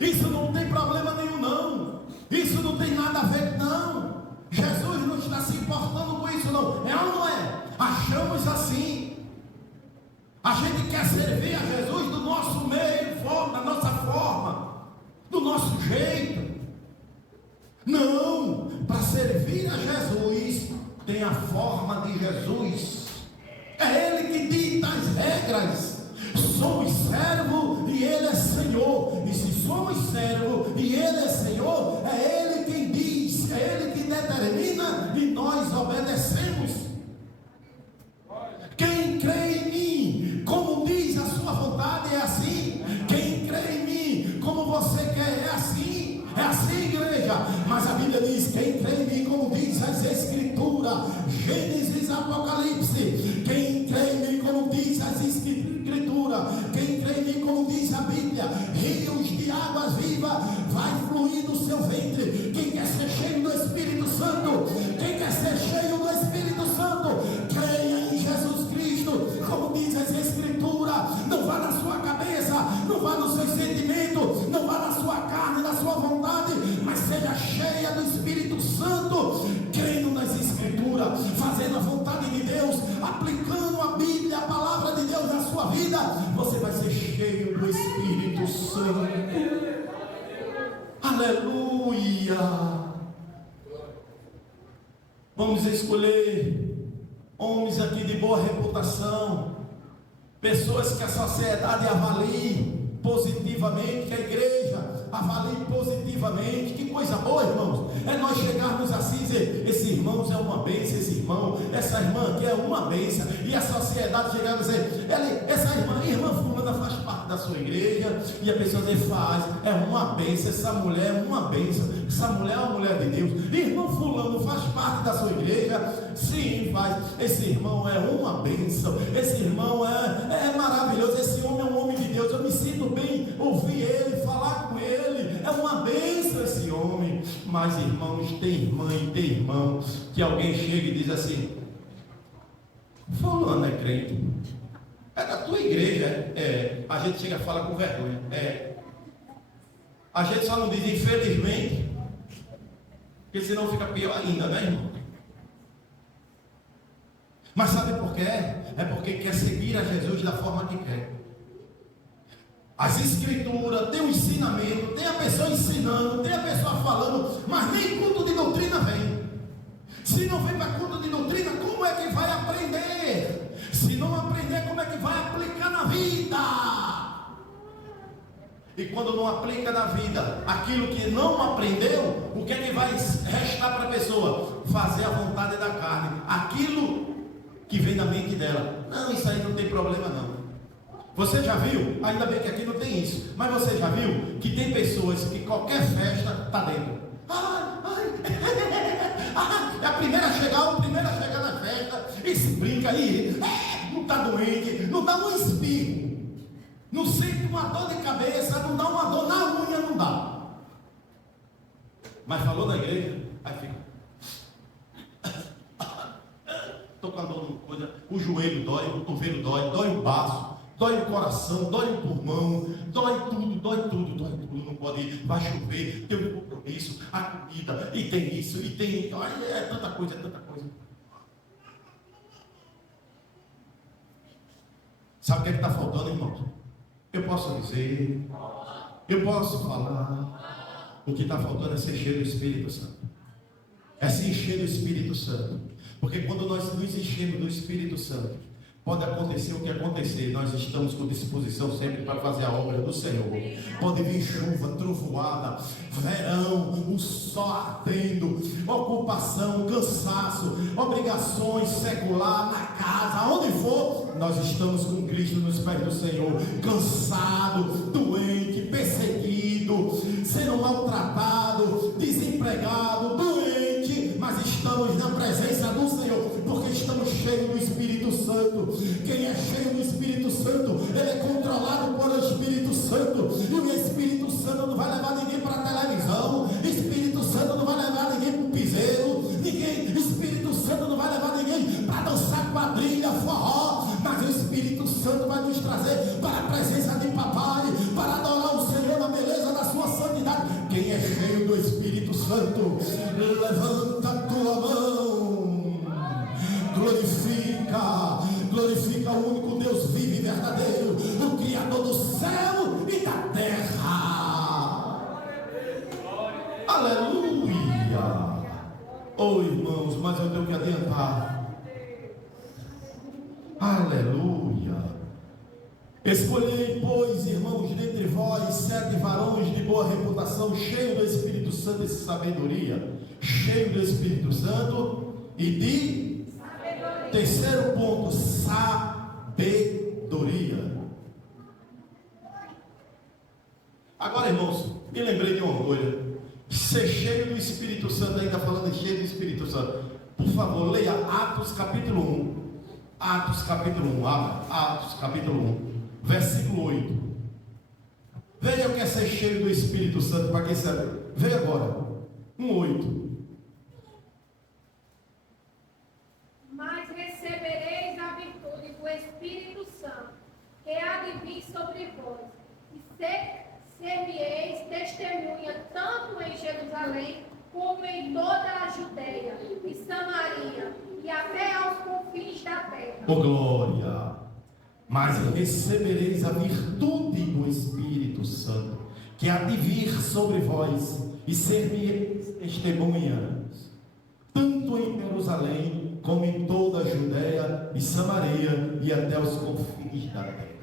Isso não tem problema nenhum não, isso não tem nada a ver não. Jesus não está se importando com isso não, é ou não é? Achamos assim. A gente quer servir a Jesus do nosso meio, da nossa forma, do nosso jeito. Não, para servir a Jesus tem a forma de Jesus. É Ele que dita as regras. Somos servo e Ele é Senhor. E se somos servo e Ele é Senhor, é Ele quem diz, é Ele que determina e nós obedecemos. Quem crê em mim, como diz a sua vontade, é assim. Quem crê em mim, como você quer, é assim. É assim, igreja. Mas a Bíblia diz: quem crê em mim, como diz as Escrituras, Gênesis, Apocalipse. Quem crê em mim, como diz as Escrituras, quem crê em mim, como diz a Bíblia, rios de águas vivas vai fluir do seu ventre. Quem quer ser cheio do Espírito Santo, quem quer ser cheio do Espírito Santo, creia em Jesus Cristo, como diz as Escrituras. Não vá na sua cabeça, não vá nos seus sentimentos, não vá na sua carne, na sua vontade, mas seja cheia do Espírito Santo, crendo nas Escrituras, fazendo a vontade de Deus, aplicando a Bíblia, a palavra de Deus na sua vida. Você vai ser cheio do Espírito Santo. Aleluia. Vamos escolher homens aqui de boa reputação, pessoas que a sociedade avalie positivamente, que a igreja avalie positivamente. Que coisa boa, irmãos, é nós chegarmos assim e dizer: esse irmão é uma bênção, esse irmão, essa irmã aqui é uma bênção, e a sociedade chegar e dizer: essa irmã fulana faz parte da sua igreja, e a pessoa dizer: faz, é uma bênção, essa mulher é uma bênção, essa mulher é uma mulher de Deus. Irmão fulano faz parte da sua igreja? Sim, faz. Esse irmão é uma bênção, esse irmão é maravilhoso, esse homem é um homem de Deus, eu me sinto bem ouvir ele, falar com ele, é uma bênção esse homem. Mas irmãos, tem irmã e tem irmão que alguém chega e diz assim: fulano é crente, é da tua igreja, a gente chega e fala com vergonha, A gente só não diz infelizmente, porque senão fica pior ainda, né, irmão? Mas sabe por quê? É porque quer seguir a Jesus da forma que quer. As escrituras, tem o ensinamento, tem a pessoa ensinando, tem a pessoa falando, mas nem culto de doutrina vem. Se não vem para culto de doutrina, como é que vai aprender? Se não aprender, como é que vai aplicar na vida? E quando não aplica na vida aquilo que não aprendeu, o que é que vai restar para a pessoa? Fazer a vontade da carne, aquilo que vem na mente dela. Não, isso aí não tem problema não. Você já viu? Ainda bem que aqui não tem isso, mas você já viu que tem pessoas que qualquer festa está dentro. É a primeira a chegar na festa, e se brinca aí, não está doente, não dá um espirro, não sente uma dor de cabeça, não dá uma dor na unha, não dá. Mas falou na igreja, aí fica. Estou com a dor no coisa, o joelho dói, o cotovelo dói o baço, dói o coração, dói o pulmão, dói tudo, não pode ir, vai chover, tem um compromisso, a comida, e tem isso, e tem, é tanta coisa. Sabe o que é que está faltando, irmãos? Eu posso dizer, eu posso falar, o que está faltando é ser cheio do Espírito Santo. É se encher do Espírito Santo. Porque quando nós nos enchemos do Espírito Santo, pode acontecer o que acontecer, nós estamos com disposição sempre para fazer a obra do Senhor. Pode vir chuva, trovoada, verão, o sol ardendo, ocupação, cansaço, obrigações secular na casa, onde for, nós estamos com Cristo nos pés do Senhor, cansado, doente, perseguido, sendo maltratado, desempregado, doente, mas estamos na presença do Senhor, porque estamos cheios do Espírito Santo. Quem é cheio do Espírito Santo, ele é controlado por o Espírito Santo, e o Espírito Santo não vai levar ninguém para a televisão, o Espírito Santo não vai levar ninguém para o piseiro, Espírito Santo não vai levar ninguém para dançar quadrilha, forró, mas o Espírito Santo vai nos trazer para a presença de papai, para adorar o Senhor na beleza da sua santidade. Quem é cheio do Espírito Santo, levanta a tua mão, glorifica o único Deus vivo e verdadeiro, o Criador do céu e da terra. Aleluia! Oh, irmãos, mas eu tenho que adiantar. Aleluia! Escolhei, pois, irmãos, dentre vós 7 varões de boa reputação, cheios do Espírito Santo e sabedoria, cheio do Espírito Santo e de sabedoria. Terceiro ponto, sabedoria. Agora, irmãos, me lembrei de uma coisa. Ser cheio do Espírito Santo, ainda falando de cheio do Espírito Santo, por favor, leia Atos capítulo 1. Atos capítulo 1, Atos capítulo 1, versículo 8. Veja o que é ser cheio do Espírito Santo, para quem sabe. Veja agora, 1:8. Mas recebereis a virtude do Espírito Santo, que há de vir sobre vós, e ser-me-eis testemunha tanto em Jerusalém, como em toda a Judeia e Samaria, e até aos confins da terra. Oh glória! Mas recebereis a virtude do Espírito Santo, que há de vir sobre vós, e ser-me-eis testemunhas, tanto em Jerusalém, como em toda a Judeia e Samaria, e até os confins da terra.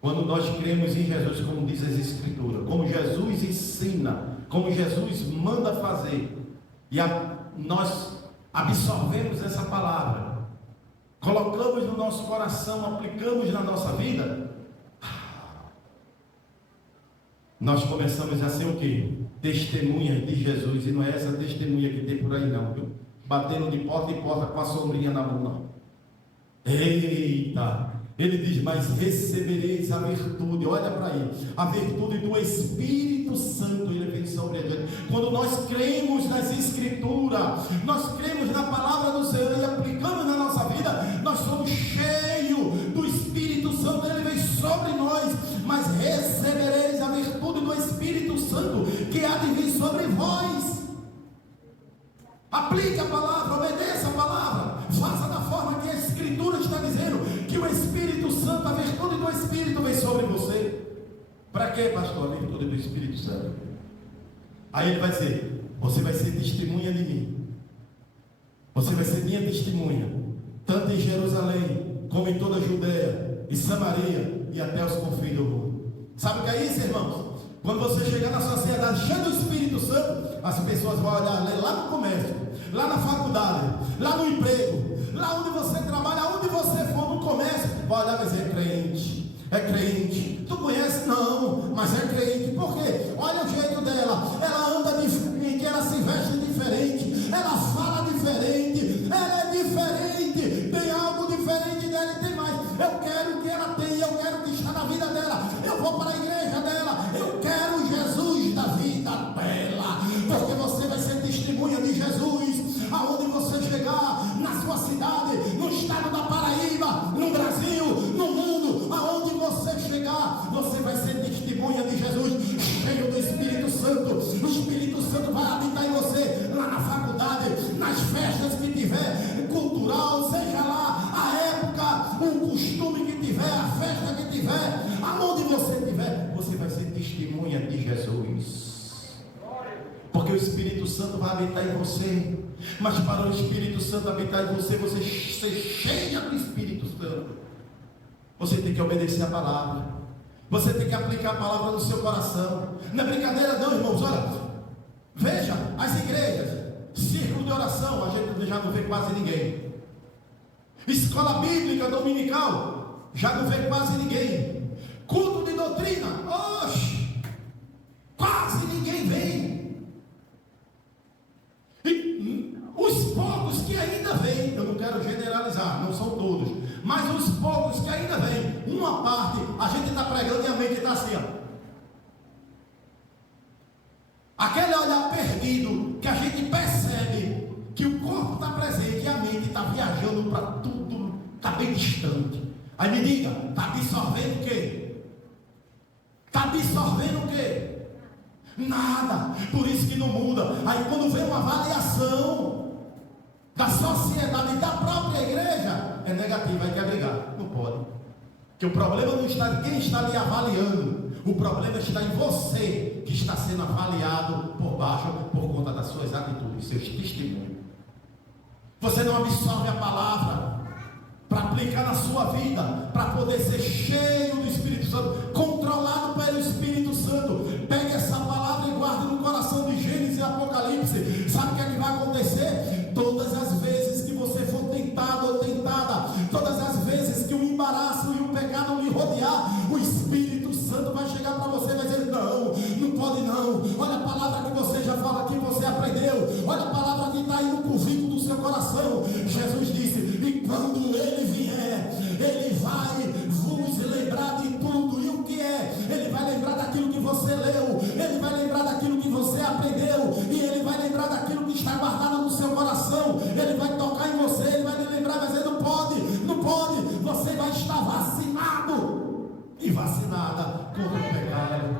Quando nós cremos em Jesus, como diz as Escrituras, como Jesus ensina, como Jesus manda fazer, e nós absorvemos essa palavra, colocamos no nosso coração, aplicamos na nossa vida, nós começamos a ser o quê? Testemunhas de Jesus. E não é essa testemunha que tem por aí não, viu? Batendo de porta em porta com a sombrinha na mão, não. Eita! Ele diz, mas recebereis a virtude, olha para aí, a virtude do Espírito Santo, ele vem sobre a gente. Quando nós cremos nas Escrituras, nós cremos na palavra do Senhor e aplicamos na nossa vida, nós somos cheios do Espírito Santo, ele vem sobre nós. Mas recebereis a virtude do Espírito Santo, palavra, obedeça a palavra, faça da forma que a Escritura está dizendo, que o Espírito Santo, a virtude do Espírito vem sobre você. Para quê, pastor? A virtude do Espírito Santo. Aí ele vai dizer: você vai ser testemunha de mim, você vai ser minha testemunha, tanto em Jerusalém, como em toda a Judeia e Samaria, e até os confins do mundo. Sabe o que é isso, irmãos? Quando você chegar na sociedade cheia do Espírito Santo, as pessoas vão olhar lá no comércio, lá na faculdade, lá no emprego, lá onde você trabalha, onde você for no comércio, vai olhar e vai dizer: é crente, é crente. Tu conhece? Não, mas é crente. Por quê? Olha o jeito dela, ela anda diferente, ela se veste diferente, ela fala diferente, ela é diferente, tem algo diferente dela e tem mais. Eu quero o que ela tem, eu quero o que está na vida dela, eu vou para a igreja dela, eu quero Jesus da vida dela, porque você vai ser testemunha de Jesus, aonde você chegar, na sua cidade, no estado da Paraíba, no Brasil, no mundo, aonde você chegar, você vai ser testemunha de Jesus, cheio do Espírito Santo. O Espírito Santo vai habitar em você, lá na faculdade, nas festas que tiver, cultural, seja lá a época, o costume que tiver, a festa que tiver, aonde você estiver, você vai ser testemunha de Jesus, porque o Espírito Santo vai habitar em você. Mas para o Espírito Santo habitar em você, você ser cheia do Espírito Santo, você tem que obedecer a palavra, você tem que aplicar a palavra no seu coração. Não é brincadeira não, irmãos. Olha, veja as igrejas, círculo de oração, a gente já não vê quase ninguém. Escola bíblica dominical, já não vê quase ninguém. Culto de doutrina, oxe, quase ninguém vem. E os poucos que ainda vêm, eu não quero generalizar, não são todos, mas os poucos que ainda vêm, uma parte, a gente está pregando e a mente está assim, ó. Aquele olhar perdido, que a gente percebe que o corpo está presente e a mente está viajando para tudo, está bem distante. Aí me diga, está absorvendo o quê? Está absorvendo o quê? Nada. Por isso que não muda. Aí quando vem uma avaliação da sociedade e da própria igreja, é negativa, aí quer brigar. Não pode. Porque o problema não está em quem está lhe avaliando, o problema está em você, que está sendo avaliado por baixo por conta das suas atitudes, seus testemunhos. Você não absorve a palavra para aplicar na sua vida, para poder ser cheio do Espírito Santo, controlado pelo Espírito Santo. Pegue essa palavra e guarde no coração de Gênesis e Apocalipse. Sabe o que é que vai acontecer? Todas as vezes que você for tentado ou tentada, todas as vezes que o embaraço e o pecado lhe rodear, o Espírito Santo vai chegar para você e vai dizer: não, não pode não. Olha a palavra que você já fala, que você aprendeu. Olha a palavra que está aí no currículo do seu coração. Jesus disse: e quando ele vier, ele vai vos lembrar de tudo. E o que é? Ele vai lembrar daquilo que você leu, ele vai lembrar daquilo que você aprendeu, e ele vai lembrar daquilo que está guardado no seu coração. Ele vai tocar em você, ele vai lhe lembrar, vai dizer: não pode, não pode. Você vai estar vacinado e vacinada contra o pecado.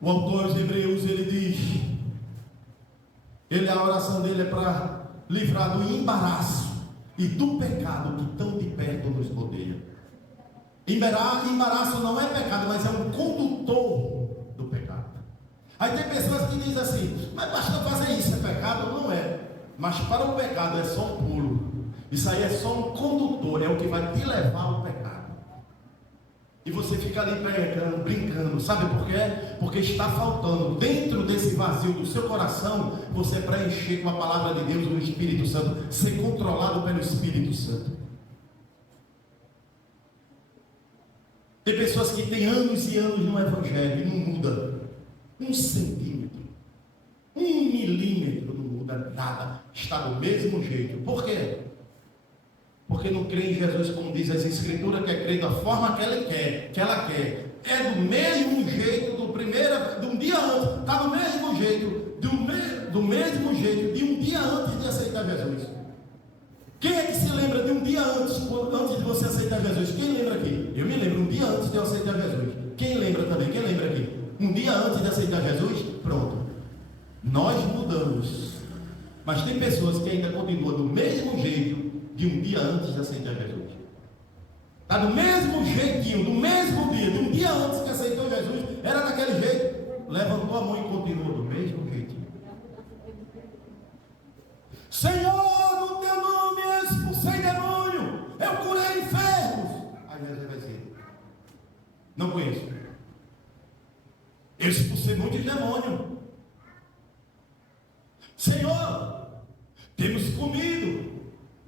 O autor aos Hebreus, ele diz, a oração dele é para livrar do embaraço e do pecado que tão de perto nos rodeia. Embaraço não é pecado, mas é um condutor do pecado. Aí tem pessoas que dizem assim: mas basta fazer isso, é pecado? Não é. Mas para o pecado é só um pulo. Isso aí é só um condutor, é o que vai te levar ao pecado. E você fica ali pregando, brincando. Sabe por quê? Porque está faltando, dentro desse vazio do seu coração, você preencher com a palavra de Deus, o Espírito Santo, ser controlado pelo Espírito Santo. Tem pessoas que têm anos e anos no Evangelho e não muda 1 centímetro, 1 milímetro, não muda nada, está do mesmo jeito. Por quê? Porque não crê em Jesus, como diz as Escrituras, que é crer da forma que ela quer. É do mesmo jeito de um dia antes, está do mesmo jeito, do mesmo jeito de um dia antes de aceitar Jesus. Quem é que se lembra de um dia antes de você aceitar Jesus? Quem lembra aqui? Eu me lembro, um dia antes de eu aceitar Jesus. Quem lembra também? Quem lembra aqui? Um dia antes de aceitar Jesus? Pronto. Nós mudamos. Mas tem pessoas que ainda continuam do mesmo jeito de um dia antes de aceitar Jesus. Está do mesmo jeitinho, do mesmo dia, de um dia antes que aceitou Jesus, era daquele jeito, levantou a mão e continuou do mesmo jeitinho. Senhor, no teu nome eu expulsei demônio, eu curei enfermos. Aí Jesus vai dizer: não conheço. Eu expulsei muitos demônios. Senhor, temos comido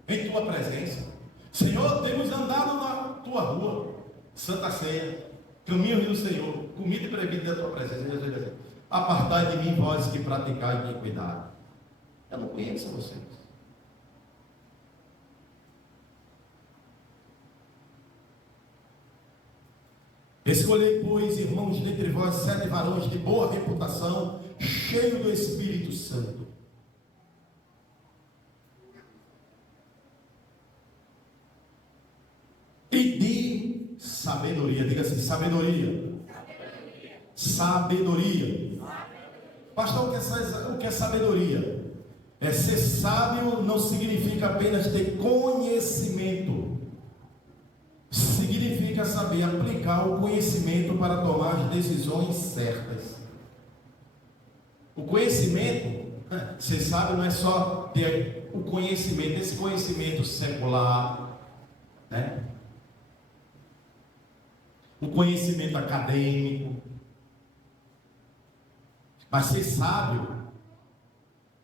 em tua presença. Senhor, temos andado na tua rua, Santa Ceia, caminhos do Senhor, comida e bebida da tua presença. Jesus vai dizer: apartai de mim, vós que praticai iniquidade. Eu não conheço vocês. Escolhei, pois, irmãos, dentre vós 7 varões de boa reputação, cheios do Espírito Santo. E de sabedoria. Diga assim: sabedoria. Sabedoria. Pastor, o que é sabedoria? É ser sábio não significa apenas ter conhecimento. Significa saber aplicar o conhecimento para tomar as decisões certas. O conhecimento, você sabe, não é só ter o conhecimento, esse conhecimento secular, né? O conhecimento acadêmico. Mas ser sábio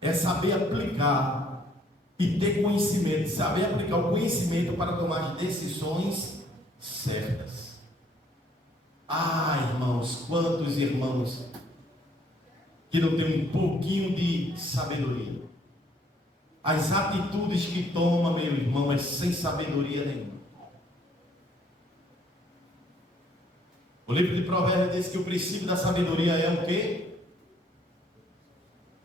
é saber aplicar e ter conhecimento, saber aplicar o conhecimento para tomar as decisões certas. Ah, irmãos, quantos irmãos que não têm um pouquinho de sabedoria. As atitudes que toma, meu irmão, é sem sabedoria nenhuma. O livro de Provérbios diz que o princípio da sabedoria é o quê?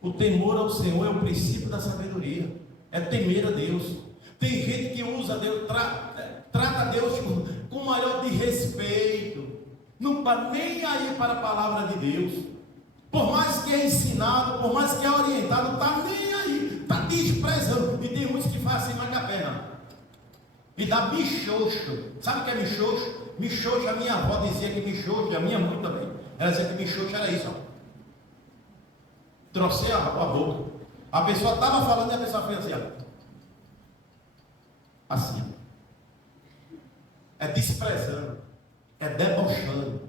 O temor ao Senhor é o princípio da sabedoria. É temer a Deus. Tem gente que usa Deus, trata Deus com o maior de respeito. Não está nem aí para a palavra de Deus. Por mais que é ensinado, por mais que é orientado, está nem aí. Está desprezando. E tem muitos que fazem assim mais que a perna. E dá michoxo. Sabe o que é michoxo? Michoxo, a minha avó dizia que michoxo, e a minha mãe também. Ela dizia que michoxo era isso, ó. Trocei a boca. A pessoa estava falando e a pessoa fez assim, ó. Assim. É desprezando. É debochando.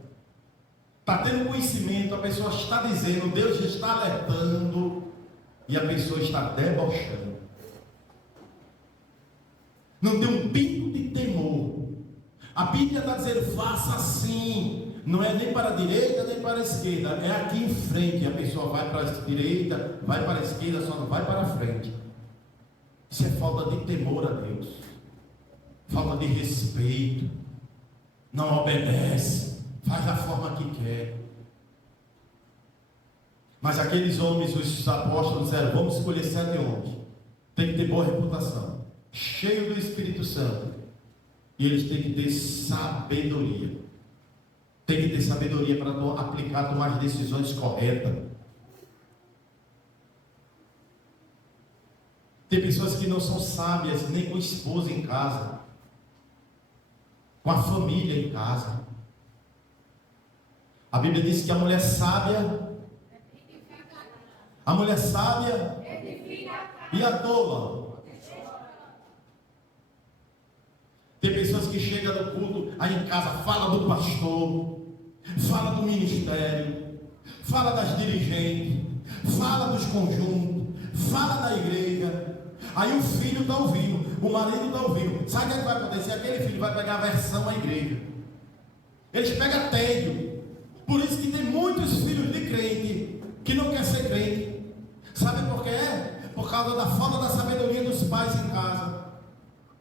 Está tendo conhecimento, a pessoa está dizendo, Deus está alertando, e a pessoa está debochando. Não tem um pingo de temor. A Bíblia está dizendo, faça assim. Não é nem para a direita, nem para a esquerda. É aqui em frente. A pessoa vai para a direita, vai para a esquerda, só não vai para a frente. Isso é falta de temor a Deus. Falta de respeito. Não obedece. Faz da forma que quer. Mas aqueles homens, os apóstolos, disseram, vamos escolher 7 homens. Tem que ter boa reputação. Cheio do Espírito Santo. E eles têm que ter sabedoria. Tem que ter sabedoria para aplicar, tomar as decisões corretas. Tem pessoas que não são sábias nem com a esposa em casa, com a família em casa. A Bíblia diz que a mulher sábia e a tola. Tem pessoas que chegam no culto, aí em casa fala do pastor, fala do ministério, fala das dirigentes, fala dos conjuntos, fala da igreja. Aí o filho está ouvindo, o marido está ouvindo. Sabe o que vai acontecer? Aquele filho vai pegar a versão à igreja. Eles pegam tédio. Por isso que tem muitos filhos de crente que não quer ser crente. Sabe por quê? Por causa da falta da sabedoria dos pais em casa.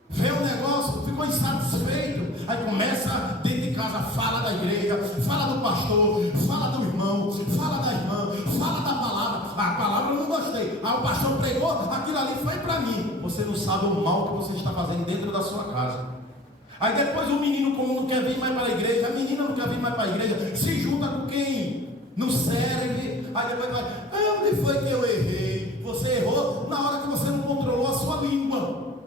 Vê o negócio, ficou insatisfeito. Aí começa dentro de casa, fala da igreja, fala do pastor, fala do irmão, fala da irmã, fala da palavra. A palavra eu não gostei. Aí o pastor pregou, aquilo ali foi para mim. Você não sabe o mal que você está fazendo dentro da sua casa. Aí depois o menino, como não quer vir mais para a igreja, a menina não quer vir mais para a igreja, se junta com quem não serve. Aí depois vai, onde foi que eu errei? Você errou na hora que você não controlou a sua língua.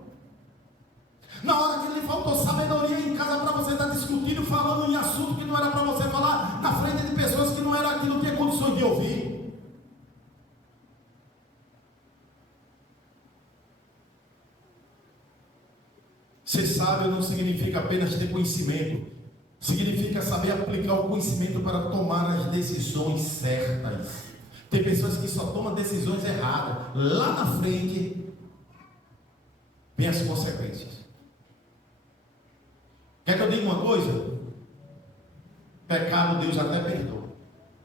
Na hora que lhe faltou sabedoria em casa para você estar discutindo, falando em assunto que não era para você falar, na frente de pessoas que não tinha condições de ouvir. Ser sábio não significa apenas ter conhecimento, significa saber aplicar o conhecimento para tomar as decisões certas. Tem pessoas que só tomam decisões erradas, lá na frente vem as consequências. Quer que eu diga uma coisa? Pecado Deus até perdoa,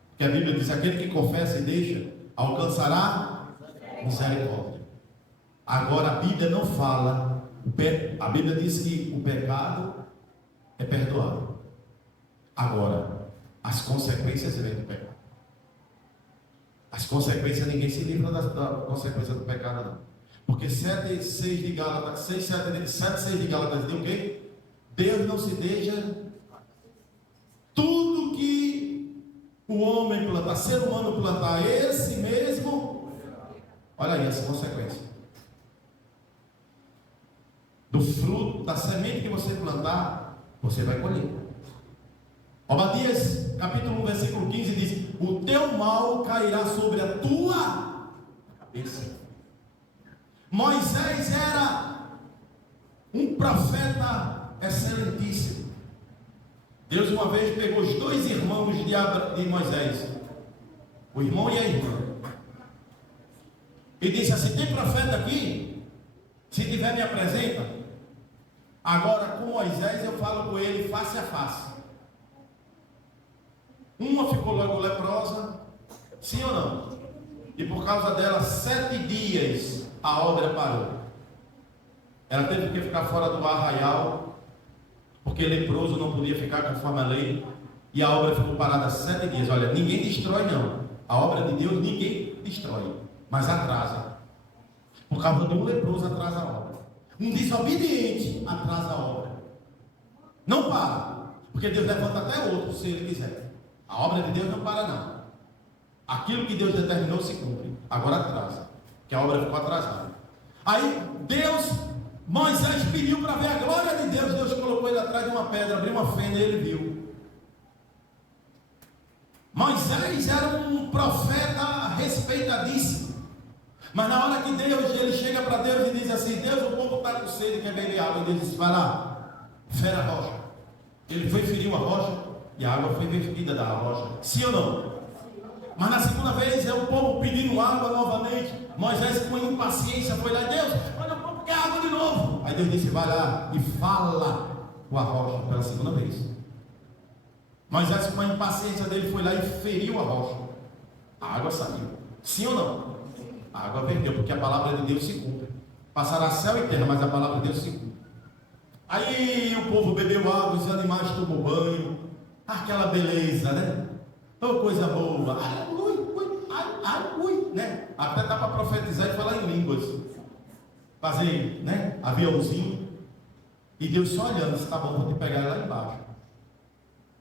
porque a Bíblia diz: aquele que confessa e deixa alcançará misericórdia. Agora a Bíblia não fala. A Bíblia diz que o pecado é perdoado. Agora, as consequências vêm do pecado. As consequências, ninguém se livra da consequência do pecado, não. Porque 7:6 de Gálatas, 7:6 de Gálatas diz o quê? Deus não se deixa. Tudo que o homem plantar, ser humano plantar, esse mesmo, olha aí as consequências. Do fruto, da semente que você plantar, você vai colher. Obadias, capítulo 1, versículo 15 diz: o teu mal cairá sobre a tua cabeça. Moisés era um profeta excelentíssimo. Deus uma vez pegou os dois irmãos de Moisés, o irmão e a irmã, e disse assim: tem profeta aqui? Se tiver, me apresenta. Agora com Moisés eu falo com ele face a face. Uma ficou logo leprosa, sim ou não? E por causa dela, 7 dias a obra parou. Ela teve que ficar fora do arraial, porque leproso não podia ficar conforme a lei. E a obra ficou parada 7 dias. Olha, ninguém destrói não. A obra de Deus ninguém destrói, mas atrasa. Por causa de um leproso atrasa a obra. Um desobediente atrasa a obra. Não para, porque Deus levanta até outro se ele quiser. A obra de Deus não para não. Aquilo que Deus determinou se cumpre. Agora atrasa, que a obra ficou atrasada. Aí Moisés pediu para ver a glória de Deus. Deus colocou ele atrás de uma pedra, abriu uma fenda e ele viu. Moisés era um profeta respeitadíssimo. Mas na hora que ele chega para Deus e diz assim: Deus, o povo está com sede, quer beber água. E Deus disse: vai lá, fere a rocha. Ele foi, feriu a rocha e a água foi vertida da rocha. Sim ou não? Mas na segunda vez é o povo pedindo água novamente. Moisés com impaciência foi lá: Deus, olha, o povo quer água de novo. Aí Deus disse: vai lá e fala com a rocha pela segunda vez. Moisés com a impaciência dele foi lá e feriu a rocha. A água saiu. Sim ou não? A água perdeu, porque a palavra de Deus se cumpre. Passará céu e terra, mas a palavra de Deus se cumpre. Aí o povo bebeu água, os animais tomou banho. Aquela beleza, né? Oh, coisa boa. Né? Até dá para profetizar e falar em línguas. Fazer, né? Aviãozinho. E Deus só olhando: se está bom, vou te pegar lá embaixo.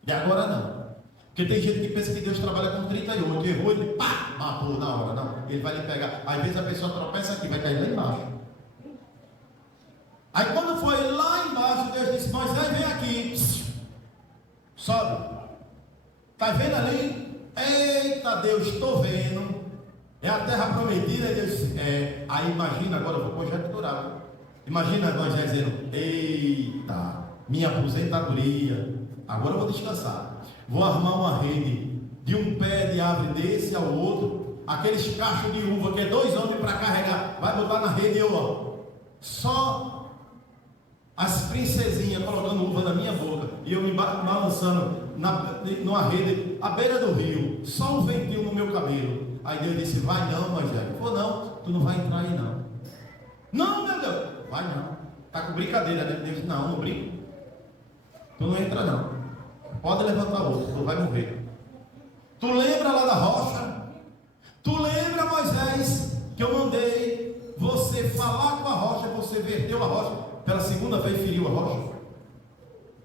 E agora não. Porque tem gente que pensa que Deus trabalha com 38, errou, ele pá, matou na hora. Não, ele vai lhe pegar. Às vezes a pessoa tropeça aqui, vai cair lá embaixo. Aí quando foi lá embaixo, Deus disse: Moisés, vem aqui, sobe. Está vendo ali? Eita Deus, estou vendo. É a terra prometida. E Deus disse: é. Aí imagina, agora eu vou conjecturar. Imagina Moisés dizendo: eita, minha aposentadoria, agora eu vou descansar. Vou armar uma rede de um pé de árvore desse ao outro, aqueles cachos de uva que é 2 homens para carregar, vai botar na rede. Eu, ó, só as princesinhas colocando uva na minha boca, e eu me balançando numa rede à beira do rio, só um ventinho no meu cabelo. Aí Deus disse: vai não, Moisés. Falou: não, tu não vai entrar aí não. Não, meu Deus, vai não. Está com brincadeira. Deus disse: não, não brinco. Tu não entra não. Pode levantar outro, tu vai morrer. Tu lembra lá da rocha? Tu lembra, Moisés, que eu mandei você falar com a rocha, você verteu a rocha, pela segunda vez feriu a rocha?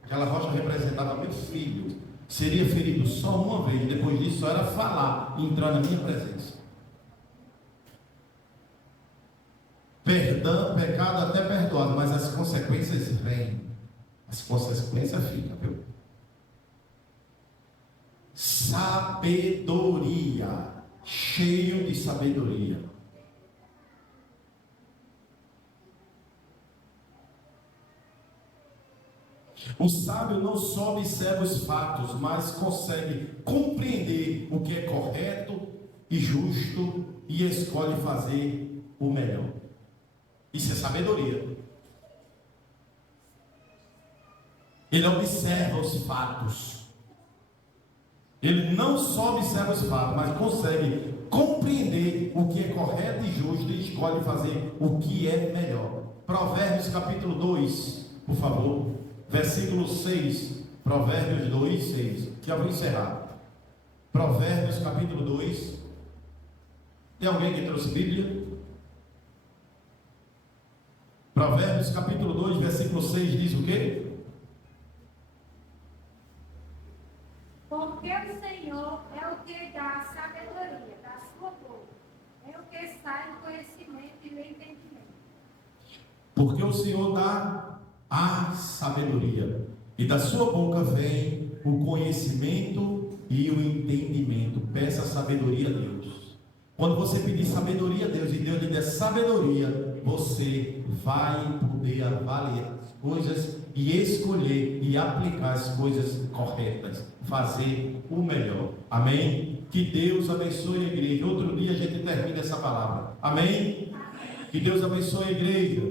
Aquela rocha representava meu filho. Seria ferido só uma vez, depois disso só era falar e entrar na minha presença. Perdão, pecado até perdoado, mas as consequências vêm. As consequências ficam, viu? Sabedoria. Cheio de sabedoria. O sábio não só observa os fatos, mas consegue compreender o que é correto e justo e escolhe fazer o melhor. Isso é sabedoria. Ele observa os fatos. Ele não só observa os fatos, mas consegue compreender o que é correto e justo e escolhe fazer o que é melhor. Provérbios capítulo 2, por favor. Versículo 6, Provérbios 2, 6. Já vou encerrar. Provérbios capítulo 2. Tem alguém que trouxe Bíblia? Provérbios capítulo 2, versículo 6 diz o quê? Porque o Senhor é o que dá a sabedoria da sua boca, é o que sai o conhecimento e o entendimento. Porque o Senhor dá a sabedoria, e da sua boca vem o conhecimento e o entendimento. Peça sabedoria a Deus. Quando você pedir sabedoria a Deus e Deus lhe der sabedoria, você vai poder avaliar as coisas e escolher e aplicar as coisas corretas, fazer o melhor. Amém? Que Deus abençoe a igreja. Outro dia a gente termina essa palavra. Amém? Que Deus abençoe a igreja.